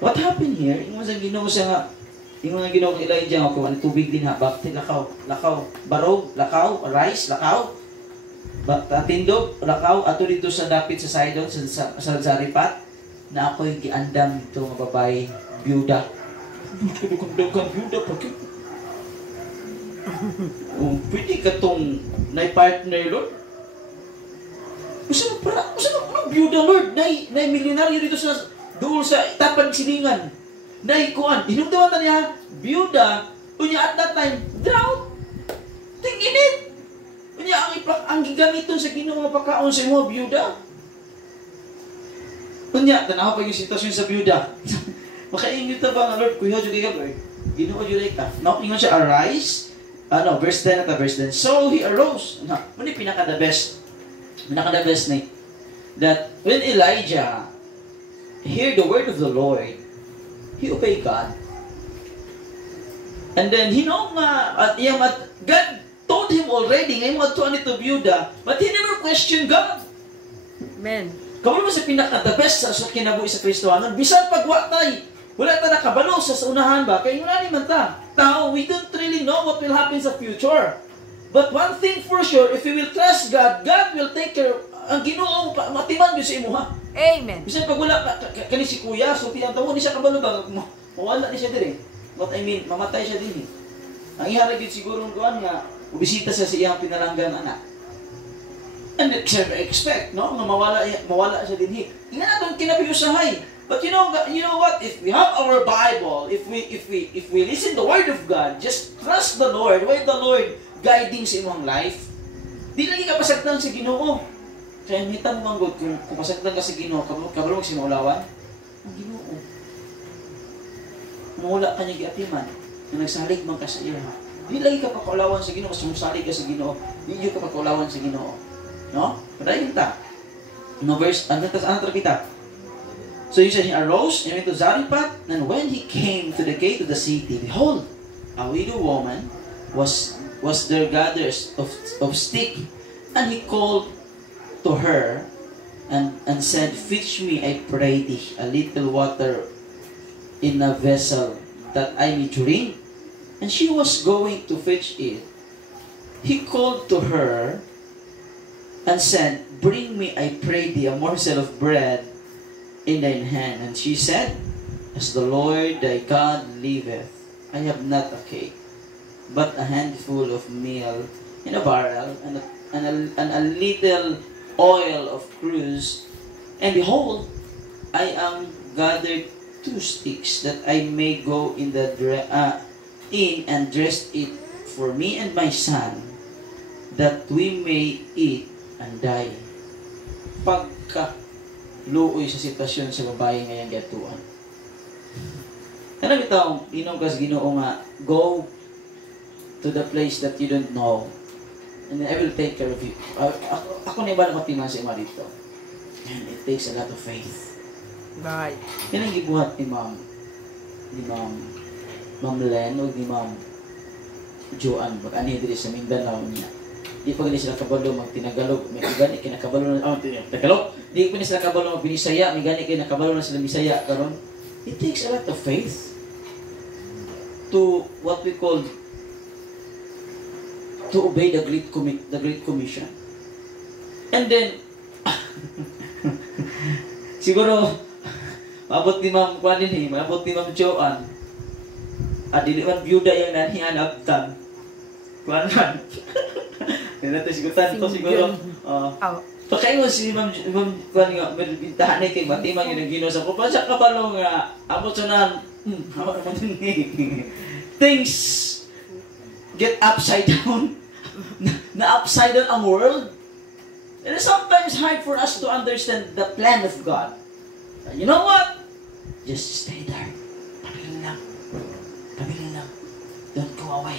What happened here? Yung mga Ginoo siya nga, yung mga Ginoo kay Elijah, ako, ano tubig din ha, bakti, lakaw, barog, lakaw, rice, lakaw, tindog, lakaw, ato dito sa dapit sa Sidon, sa Zarephath, na ako'y giandam dito mga babae, byuda. Dagang byuda, bakit? Pwede ka tong na-partner, Lord? Gusto mo byuda, Lord? Na-milyonaryo dito sa doon sa tapan silingan. Naikuan. Hinumdawan niya, byuda, unya at that time, drought. Ting-init. Unya, ang gigamiton sa Ginoo nga pagkaon sa mga byuda. Unya, tanaw pa yung sitwasyon sa byuda. Makaingit na ba nga, Lord, kuya, juday ka, Lord? Ginoo, juday ka. Ingon siya, arise. Verse 10 at verse 10. So he arose. Muna pinaka-the best. Pinaka-the best na that when Elijah hear the word of the Lord, he obeyed God. And then he know nga God told him already ngayon mga tuan ito byuda, but he never questioned God. Amen. Kamo mo sa pinaka the best sa kinabuhi sa Kristohanon, bisan pagwatay, wala ta nakabalo sa unahan ba? Kaya wala ni man ta. Tao, we don't really know what will happen sa future. But one thing for sure, if we will trust God, God will take care. Ang Ginoo matiman gyud sa imuha. Amen. Bisan pag wala kani si kuya, so tiyang tawo ni siya kabalo ba mawala ni siya dire. What I mean, mamatay siya din. Ang ihara gid siguro ng kuan nga ubisita siya sa iyang pinalanggan anak. And expect, no, nga mawala siya din. Ingan atong kinabiusahay. But you know what? If we have our Bible, if we listen the word of God, just trust the Lord. Why the Lord guiding sa imong life? Di lagi ka pasagtan sa Ginoo. Kaya ngitan mo ang God, kung pasagtan ka sa Ginoo, kabalo mo si maulawan, ang Ginoo. Mawala ka niya giatiman, na nagsalig man ka sa iya. Di lagi ka pakaulawan sa Ginoo, kasi musalig ka sa Ginoo. Di ka pakaulawan sa Ginoo. No? Padayon ta. No verse, ano kita? So he said, he arose and went to Zarephath, and when he came to the gate of the city, behold, a widow woman was there gathers of stick, and he called to her and said, Fetch me, I pray thee, a little water in a vessel, that I may drink. And she was going to fetch it. He called to her and said, Bring me, I pray thee, a morsel of bread in thine hand. And she said, As the Lord thy God liveth, I have not a cake, but a handful of meal in a barrel, and a little oil of cruse. And behold, I am gathered 2 sticks, that I may go in and dress it for me and my son, that we may eat and die. Pagka-luoy sa sitwasyon sa babae ngayong gatuan. Kanang bitaw, inom ka sa Ginoo nga, go to the place that you don't know, and then I will take care of you. Ako na iba na matiman sa ima dito. And it takes a lot of faith. Right. Yan ang gibuhat ni Ma'am Len o ni Ma'am Joanne. Pag-ani dito sa Mindanao niya. Di pa gani sila kabalo magtinagalog, may gani kinakabalo na Tagalog. Di pa ni sila kabalo magbinisaya, may gani kinakabalo na sila Bisaya karon. It takes a lot of faith to what we call to obey the Great Commission. And then siguro maabot ni Ma'am Kwanin maabot ni Ma'am Joanne. Dili man byuda yung nanihan abtan. Kuan man. Kaya sigutan to siguro. Pakayo si Ma'am kuan nga merbintahan ni kay Matiman yung Ginoo sa kupa sa kabalo nga amo sunan. Things get upside down. Na upside down ang world. It is sometimes hard for us to understand the plan of God. You know what? Just stay there. Pabilin lang. Pabilin lang. Don't go away.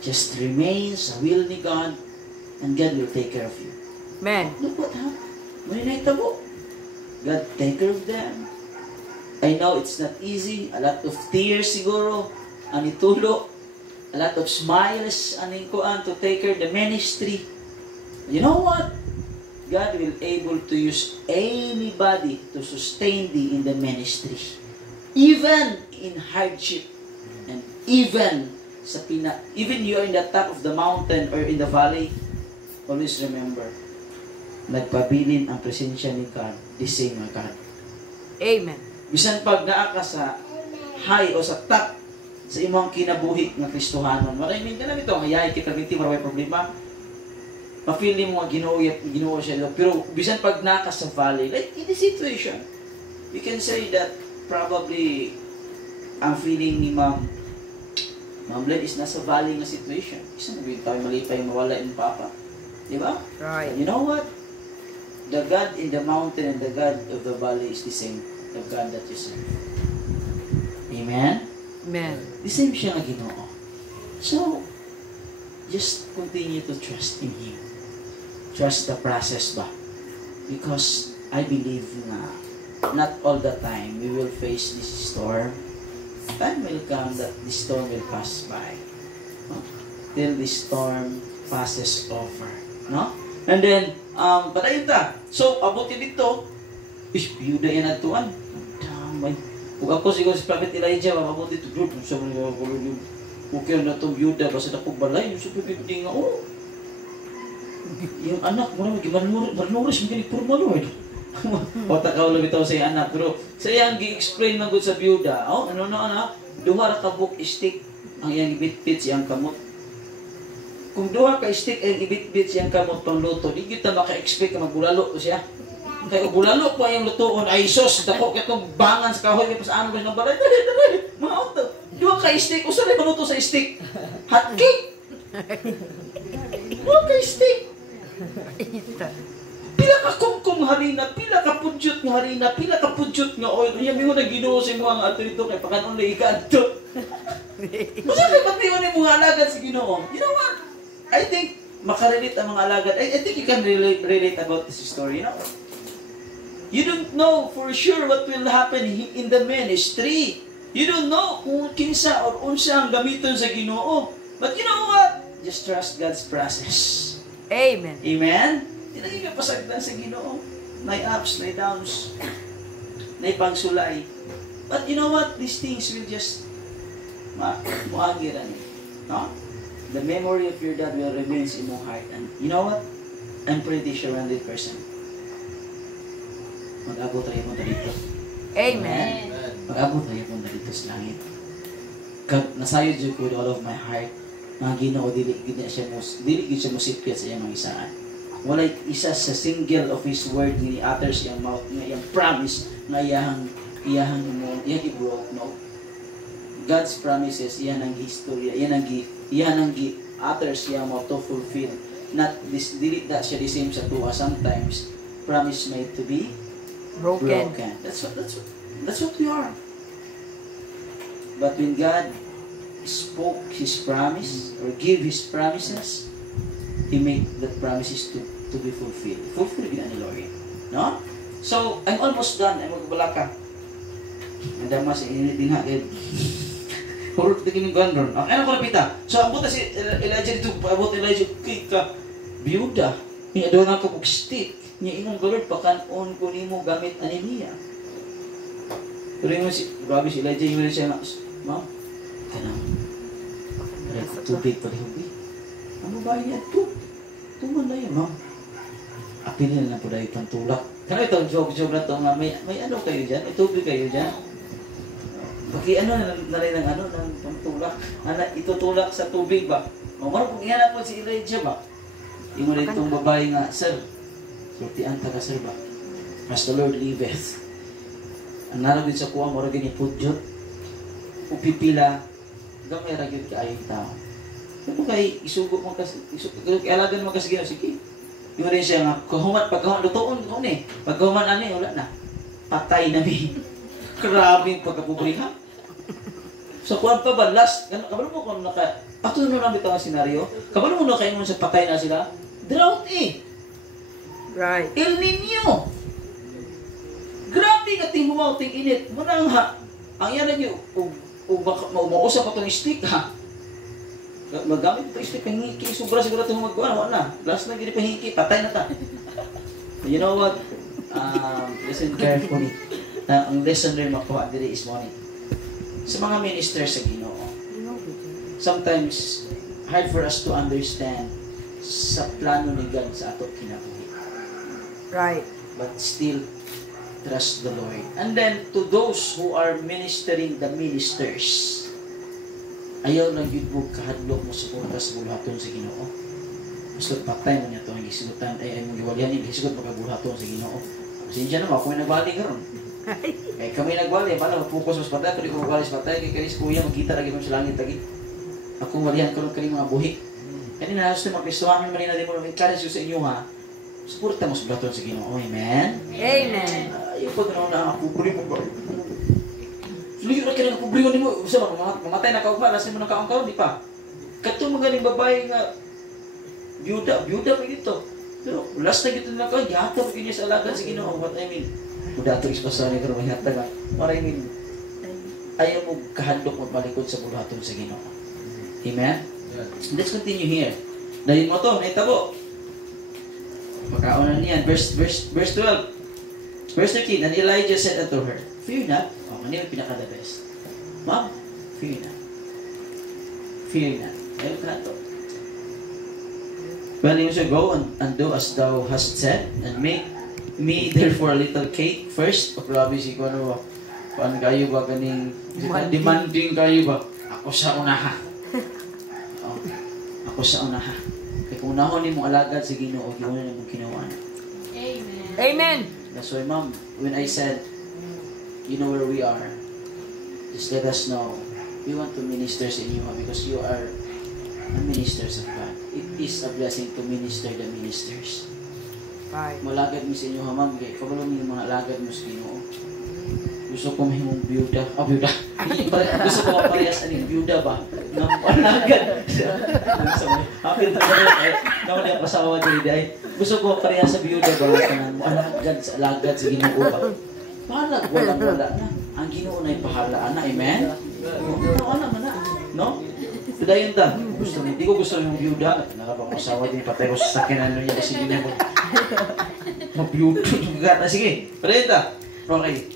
Just remain sa will ni God and God will take care of you. Amen. Look what happened. May naitabo. God take care of them. I know it's not easy. A lot of tears siguro. Ang itulo. A lot of smiles. Aning kuan to take care of the ministry. You know what? God will able to use anybody to sustain thee in the ministry. Even in hardship. And even even you are in the top of the mountain or in the valley, always remember, nagpabilin ang presensya ni God, the same nga God. Amen. Bisan pag naa ka sa high o sa top sa imong kinabuhi nga Kristohanon, maraming ka lang ito, hayay kita binti, maraming problema, ma-feel mo nga Ginoo siya dito. Pero bisan pag naka sa valley, like in the situation, you can say that probably ang feeling ni Ma'am Len is nasa valley nga situation. Isa na tayo malipay mawala yung Papa. Di ba? Right. You know what? The God in the mountain and the God of the valley is the same. The God that you serve. Amen? Amen. The same siya nga Ginoo. So, just continue to trust in Him. Trust the process ba? Because I believe na not all the time we will face this storm. Time will come that this storm will pass by. No? Till this storm passes over. No? And then, patayin ta. So, abutin dito, biyuda yan natuan. Damay. Kung ako siguro si Prophet Elijah, mabuti ito, Lord, sa mga okay na itong biyuda, basta na kong balay, yung sabi ko nga, yung anak mo naman, manuris mo ganit puro Lord. O takaw lang ito sa yung anak. Pero sa iyang gi-explain man sa biyuda, duha ra ka book stick ang iyang ibitbit siyang kamot. Kung duha ka stick ang ibitbit siyang kamot pang luto, di kita maka-expect ka magbulalo ko siya. Kaya bulalo ko yung lutoon, ay sos, dako kitong bangan sa kahoy, may pasaan ko ng balay, dali, mga auto. Duha ka stick, usa rin maluto sa stick. Hot cake! Duha ka stick! Pila ka kumkum harina, pila ka pudyot nga harina, pila ka pudyot nga oil. Iya mo na Ginoo sa mga ato ito kay pakanon na ikanto. Masa kay pati ni mga alagad sa Ginoo. You know what? I think makarelate ang mga alagad. I think you can relate about this story, you know. You don't know for sure what will happen in the ministry. You don't know kung kinsa or unsa ang gamiton sa Ginoo. But you know what? Just trust God's process. Amen. Amen? Hindi ka pasagdan sa Ginoo. May ups, may downs, may pangsulay. But you know what? These things will just muagiran. No? The memory of your dad will remain in your heart. And you know what? I'm pretty sure 100%. Mag-abot tayo punta dito. Amen. Mag-abot tayo punta dito sa langit. Nasayod yun ko with all of my heart. Mga Ginoo, dili siya musipyat sa iyang mga isaan. Walay isa sa single of His word ni utters iyang mouth, nga iyang promise na iyang i-broke, no? God's promises, iyan ang history, iyan ang utters iyang mouth to fulfill. Not this, dili that siya the same sa tuwa. Sometimes, promise made to be broken. That's what we are. But when God spoke His promise or give His promises, He made the promises to be fulfilled. Fulfilled din ni Lord. No? So, I'm almost done. I'm magbalaka. Ang damas, din ha. Puro tingin yung gandron. Ano ko napita? So, ang buta si Elijah dito, abot Elijah, kita. biyuda. Doon nga ko stick. Niya inong Lord, pakanon ko nimo gamit ani niya. Pero yung grabe si Elijah, yung siya nga, ma'am, kanang, tubig pa rin, ano ba yan? Tuman na yun, ma'am. Apilin na po dahil pantulak. Kano ito, joke na ito nga, may ano kayo dyan? May tubig kayo dyan? Paki ano na rin ng pantulak. Itutulak sa tubig ba? Marang kung iyan po si Elijah ba? Yung rin itong babae nga, sir, sultian taga sir ba? As the Lord liveth. Ang naragin sa kuha, mura ganyan pudyot. Upipila, gamay ragin ka ayong tao. Ano kay isugo mo kasi, alagan mo kasi gano'n, sige. Yung rin siya nga, pagkahuman, lutoon ko ni. Pagkahuman ani, wala na. Patay na mi. Grabe pagkapubriha. So kuha pa ba, last, kabalo mo kung patunod mo namin ito ang senaryo, kabalo mo na kayo sa patay na sila, drought eh. Right. El Nino. Grabe ka timuwaw, ting init. Munang ha, ang yan na nyo, mausap pa itong stick ha. Magamit ito stick, pahingiki, sobra siguro itong magkuhan, wala na. Last na gini pahingiki, patay na ta. You know what? Listen carefully. Ang lesson rin makuha diri is morning. Sa mga ministers sa Ginoo, sometimes hard for us to understand sa plano ni God sa ato kinabuhi. Right. But still, trust the Lord. And then, to those who are ministering the ministers, ayaw lang yun mo kahadlok mo sa pumunta sa bulaton sa Ginoo. Gusto patay mo niya ito, ang isugutan, ay mong giwalyan, isugot magkabulaton sa Ginoo. Kasi siya naman, kung may nagbali ka ron. Eh kami nagbali, paano mag-focus mas patay, kung di ko magalis patay, kay karis kuya, magkita lagi mo sa langit lagi. Ako malihan ko rin mga buhi. Kaya na halos na mag-Kristohamin man na din mo, encourage ko sa inyo ha, suporta mo sa bulaton sa Ginoo. Amen? Amen. Yung pag na ako, puli mo ba? Suliyo na kaya nakapubliko ni mo. Usa ba, mamatay na kaugma, lasin mo na kaong-kaon, di pa? Katong magaling babae nga, byuda pa dito. Pero last na gito na kaon, yata mo kanya sa alagan sa Ginoo. What I mean, muda ito ispasa ni Karoon, yata nga. What I mean, ayaw mo kahandok magpalikod sa bulaton sa Ginoo. Amen? Let's continue here. Dahil mo to, naitabo. Pagkaunan niyan, verse 12. Verse 13, and Elijah said unto her, fear not. O, kanina yung pinaka-the best. Ma'am, fear not. Fear not. Ayaw ka na to. Well, you should go and do as thou hast said, and make me therefore a little cake first. O, grabe si kung ano ba. Paano kayo ba ganing demanding kayo ba? Ako sa unaha. O, ako sa unaha. Kaya kung unahon ni mong alagad sa Ginoo, ginawa na mong ginawa na. Amen. Amen. That's why, Mom, when I said, you know where we are, just let us know. We want to minister sa inyo, because you are the ministers of God. It is a blessing to minister the ministers. Right. Malagad mo sa inyo, Ma'am, kaya kabalo mo yung mga alagad mo sa Ginoo. Gusto ko may mong byuda. Byuda. Gusto ko parehas aning byuda ba? Alagad. Hapit na gano'n. Naman yung pasawa dyan. Gusto ko parehas sa byuda ba? Alagad sa alagad sa Ginoo ba? Pahalag, wala na. Ang Ginoo na ipahalaan na. Amen? Wala na. No? Ito yun ta. Hindi ko gusto yung byuda. Nakapang pasawa din. Patay ko sa sakinan niya. Kasi hindi niya ko. Byuda. Sige. Pero yun ta. Okay.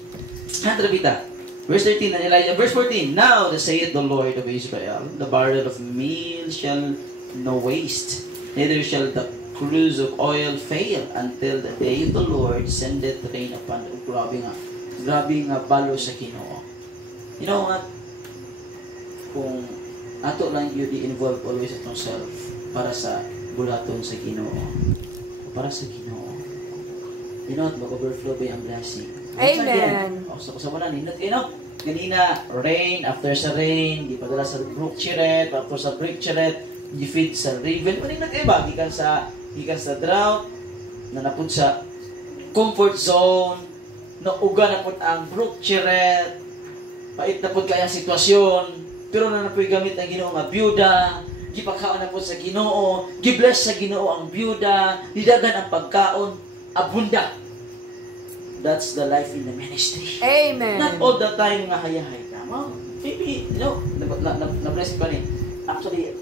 Verse 13, and Elijah, verse 14, now saith the Lord of Israel, the barrel of meal shall no waste, neither shall the cruse of oil fail, until the day of the Lord sendeth rain upon the... Grabe nga balo sa Ginoo. You know what? Kung ato lang yun i-involve always atong self para sa bulaton sa Ginoo. Para sa Ginoo. You know what? Mag-overflow ba yung blessing? Amen. So, wala nindot. Ganina, rain, after sa rain, di padala sa brook chiret, after sa brook chiret, di feed sa riven. Ano yung nag-iba? Gikan sa drought, na napun sa comfort zone, na uga na po ang brook chiret, pait na po kaya ang sitwasyon, pero na napoy gamit ang Ginoo nga byuda, gipagkaon na po sa Ginoo, gibless sa Ginoo ang byuda, didagan ang pagkaon, abunda. That's the life in the ministry. Amen. Not all the time nga hayahay ka. Well, maybe, na-bless ko ni. Actually,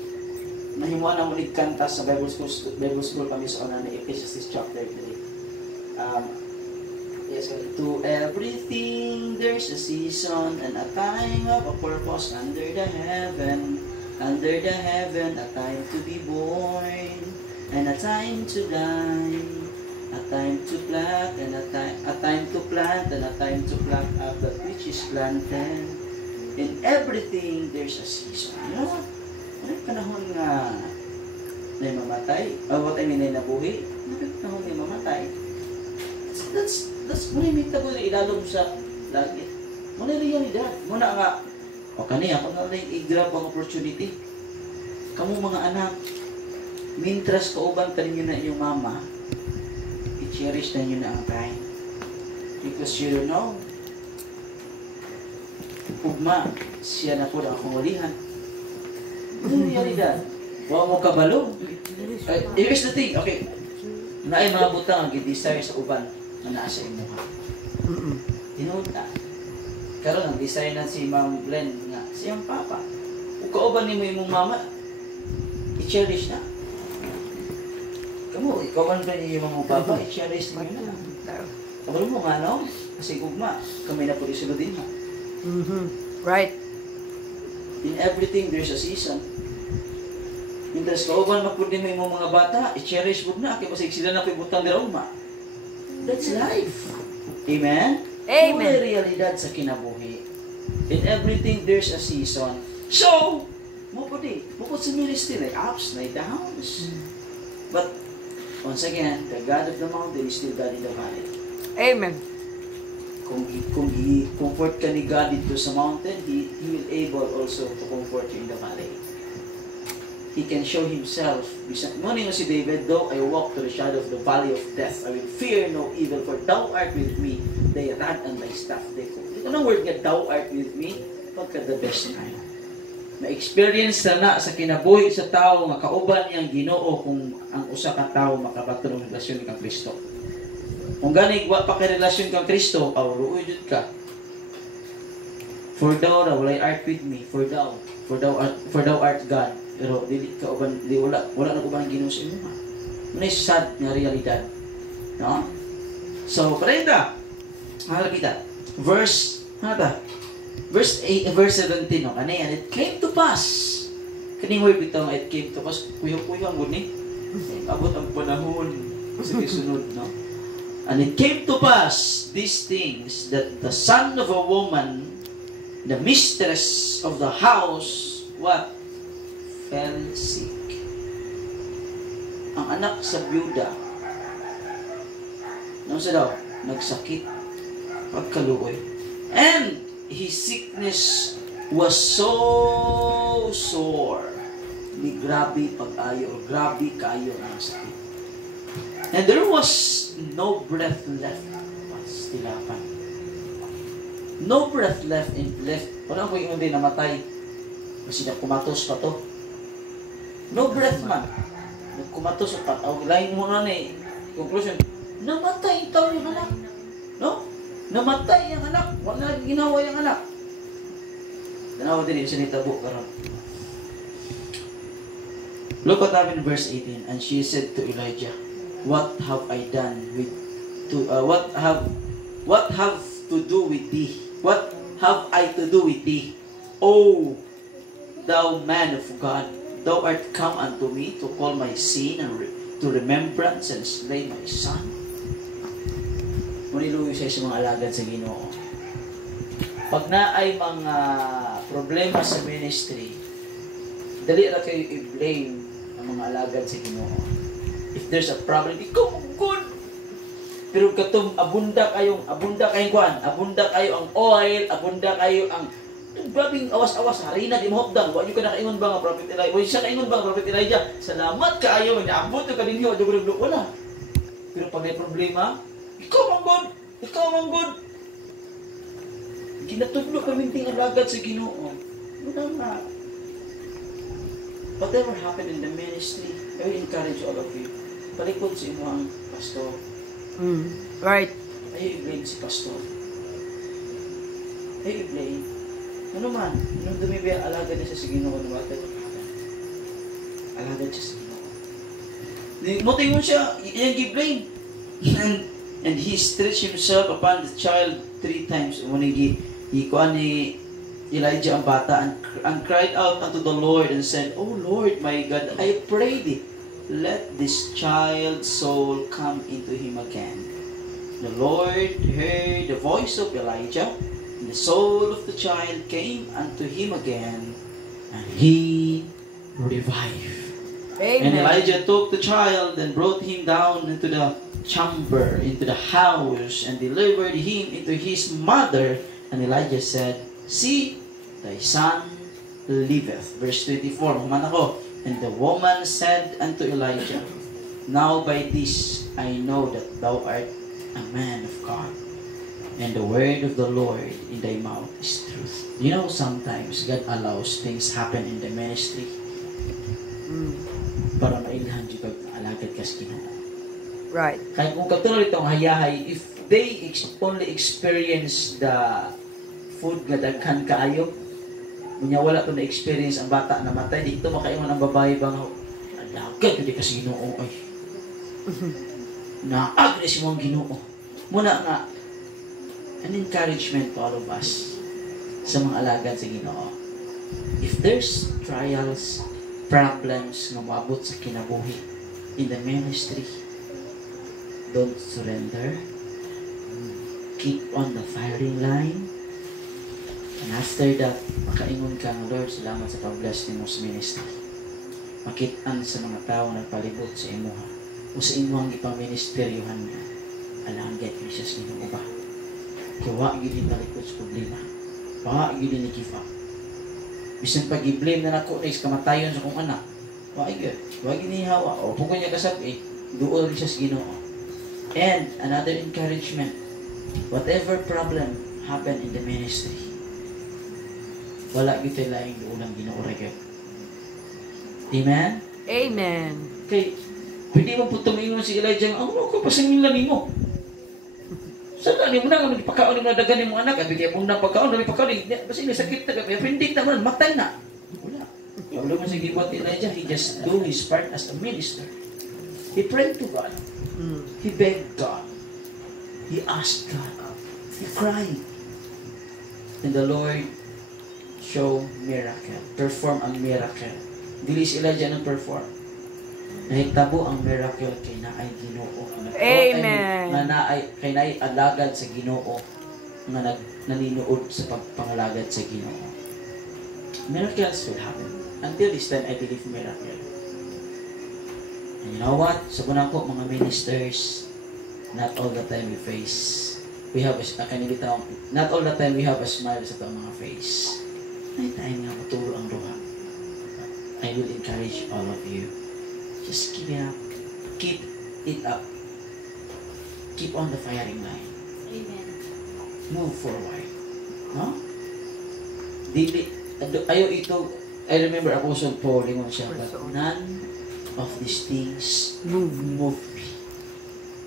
nahimuan na mo kanta sa Bible school kami sa una ni Ecclesiastes chapter 3. Yes, to everything there's a season and a time of a purpose under the heaven, a time to be born and a time to die, a time to plant and a time to plant and a time to pluck up that which is planted. In everything there's a season. You know, may panahon nga na mamatay. What I mean, na nabuhi. May panahon na mamatay. That's muna yung tabo na ilalong sa langit. Muna yung realidad. Muna nga, o kaniya, kung na i-grab ang opportunity. Kamu mga anak, mintras kauban ka ninyo na inyong mama, i-cherish na nyo na ang time. Because you don't know, ugma, siya na po ang kungulihan. Muna yung realidad. Huwag mo kabalo. Here's the thing, okay. Naay mga butang ang i-desire sa uban na nasa imuha. Tinood na. Karon ang design na si Ma'am Glenn nga, siyang papa. Kung kauban ni mo imong mama, i-cherish na. Kamu, kauban ba niyo yung mga papa, i-cherish na na. Kabalo mo nga, no? Kasi gugma, kami na po isunod din ha. Right. In everything, there's a season. Mintas kauban mapudi mo imong mga bata, i-cherish mo na, kaya masig sila na pibutang di rauma. That's life. Amen? Amen. May realidad sa kinabuhi. In everything, there's a season. So, mupudi sa ministry, like ups, like downs. But, once again, the God of the mountain is still God in the valley. Amen. Kung i-comfort ka ni God dito sa mountain, He will able also to comfort you in the valley. He can show Himself. Morning si David, though I walk to the shadow of the valley of death, I will fear no evil, for Thou art with me. Thy rod and Thy staff, they comfort. Ito na word nga, Thou art with me, pagka the best time. Na-experience na sa kinabuhi sa tao, nga kauban niyang Ginoo kung ang usa ka tao makabato ng relasyon kang Kristo. Kung gani, wa pa kay relasyon kang Kristo, ruoy jud ka. For Thou art with me, for Thou art God. Pero dili ka uban, wala na uban ang Ginoo sa imo. Muna sad nga realidad. No? So, parenta. Halapita. Verse 17, no? Kanay, and it came to pass. Kaning word bitaw nga it came to pass. Kuyo-kuyo ang guni. Abot ang panahon. Sige, sunod, no? And it came to pass these things that the son of a woman, the mistress of the house, what? Fell sick. Ang anak sa byuda, ano sa daw? Nagsakit. Pagkaluoy. And his sickness was so sore. Ni grabe pag-ayo, grabe kayo ang sakit. And there was no breath left. Tilapan. No breath left. Wala ko yung hindi namatay. Kasi kumatos pa to. No breath man. Kumatos pa. Lain mo na ni. Conclusion. Namatay tao yung anak. No? Namatay yung anak. Wala ginawa yung anak. Tanawa din yung sinitabo karon. Look what happened in verse 18. And she said to Elijah, what have I done with what have to do with thee? What have I to do with thee? O thou man of God, thou art come unto me to call my sin and to remembrance and slay my son. Maniluyo siya sa mga alagad sa Ginoo. Pag na ay mga problema sa ministry, dali na kayo i-blame ang mga alagad sa Ginoo. If there's a problem, ikaw good. Pero katong abunda kayong kuan, abunda kayo ang oil, abunda kayo ang grabing awas-awas, harina di mo hopdang. Wa yung ka nakaingon ba nga Prophet Elijah? Wa siya kaingon ba nga Prophet Elijah? Salamat kaayo, naabot ka ninyo, dugro wala. Pero pag may problema, ikaw ang good. Ginatudlo kami ting alagad sa Ginoo. Wala na. Whatever happened in the ministry, I will encourage all of you. Palikod sa inyong pastor. Right. Ayaw i-blame si pastor. Ayaw i-blame. Ano man, nung dumibi ang alaga niya sa Ginoo, alagad siya sa Ginoo. Muting mo siya, iyang gi-blame. And he stretched himself upon the child 3 times. Munang ikuan ni Elijah ang bata and cried out unto the Lord and said, O Lord my God, I pray thee, let this child's soul come into him again. The Lord heard the voice of Elijah, and the soul of the child came unto him again, and he revived. And Amen. Elijah took the child and brought him down into the chamber, into the house, and delivered him into his mother. And Elijah said, See, thy son liveth. Verse 24, human ako. And the woman said unto Elijah, Now by this I know that thou art a man of God, and the word of the Lord in thy mouth is truth. You know, sometimes God allows things happen in the ministry para mailhan dito ang alagad ka sa Ginoo. Right. Kaya kung katulad itong hayahay, if they only experience the food nga daghan kaayo, munya wala to na experience ang bata na matay, dito makaiwan ang babae bang alagad hindi ka sa Ginoo ay. Na-agres mo ang Ginoo. Muna nga, an encouragement to all of us sa mga alagad sa Ginoo. If there's trials, problems na maabot sa kinabuhi in the ministry, don't surrender. Keep on the firing line. And after that, makaingon ka ng Lord, salamat sa pag-bless ni mo sa ministry. Makitaan sa mga tao na palibot sa imuha o sa imuhang ipaministeryohan niya. Alangget ni siya sa Ginoo ba? Kaya gini talikod sa problema. Gini ni give up. Bisan pag i-blame na nako is kamatayon sa kong anak. Gini hawa. O kung kanya kasabi, doon siya sa Ginoo. And another encouragement, whatever problem happen in the ministry, wala kita laing doon ang Ginoo ra gyud. Amen? Amen. Okay, pwede mo po tumingon si Elijah, ang ko pasingin lang nimo. Saan ni mo na nga magpakaon ni mo dagan ni mo anak, bigay mo na pagkaon, dami pagkaon, basta may sakit na, pindik na man, matay na. Wala. Wala man sa gibuhat ni Elijah, he just do his part as a minister. He prayed to God. He begged God. He asked God. He cried. And the Lord show miracle. Perform ang miracle. Dili si Elijah nang perform. Nahitabo ang miracle kay naay Ginoo. Amen. Kay naay alagad sa Ginoo nga naninuod sa pagpangalagad sa Ginoo. Miracles will happen. Until this time, I believe miracle. And you know what? Sa bunang ko, mga ministers, not all the time we have not all the time we have a smile sa itong mga face. May time nga matulog ang duha. I will encourage all of you. Just keep it up. Keep it up. Keep on the firing line. Amen. Move forward. No? Ayaw ito, I remember Apostle Paul, lingon siya, but none of these things move me.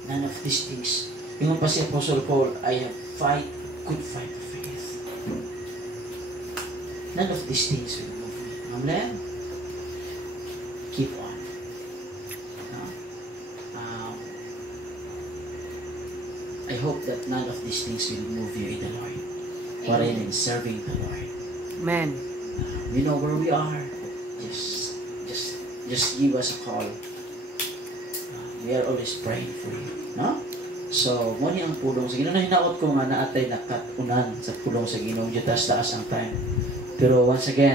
None of these things. Lingon pa si Apostle Paul, I have good fight of faith. None of these things will move me. Amen? Keep on. No? I hope that none of these things will move you in the Lord. Or in serving the Lord. Amen. We know where we are. Just give us a call. We are always praying for you. No? So, mo ni ang pulong sa Ginoo. Hinaot ko nga naatay nakatunan sa pulong sa Ginoo. Taas ang time. Pero once again,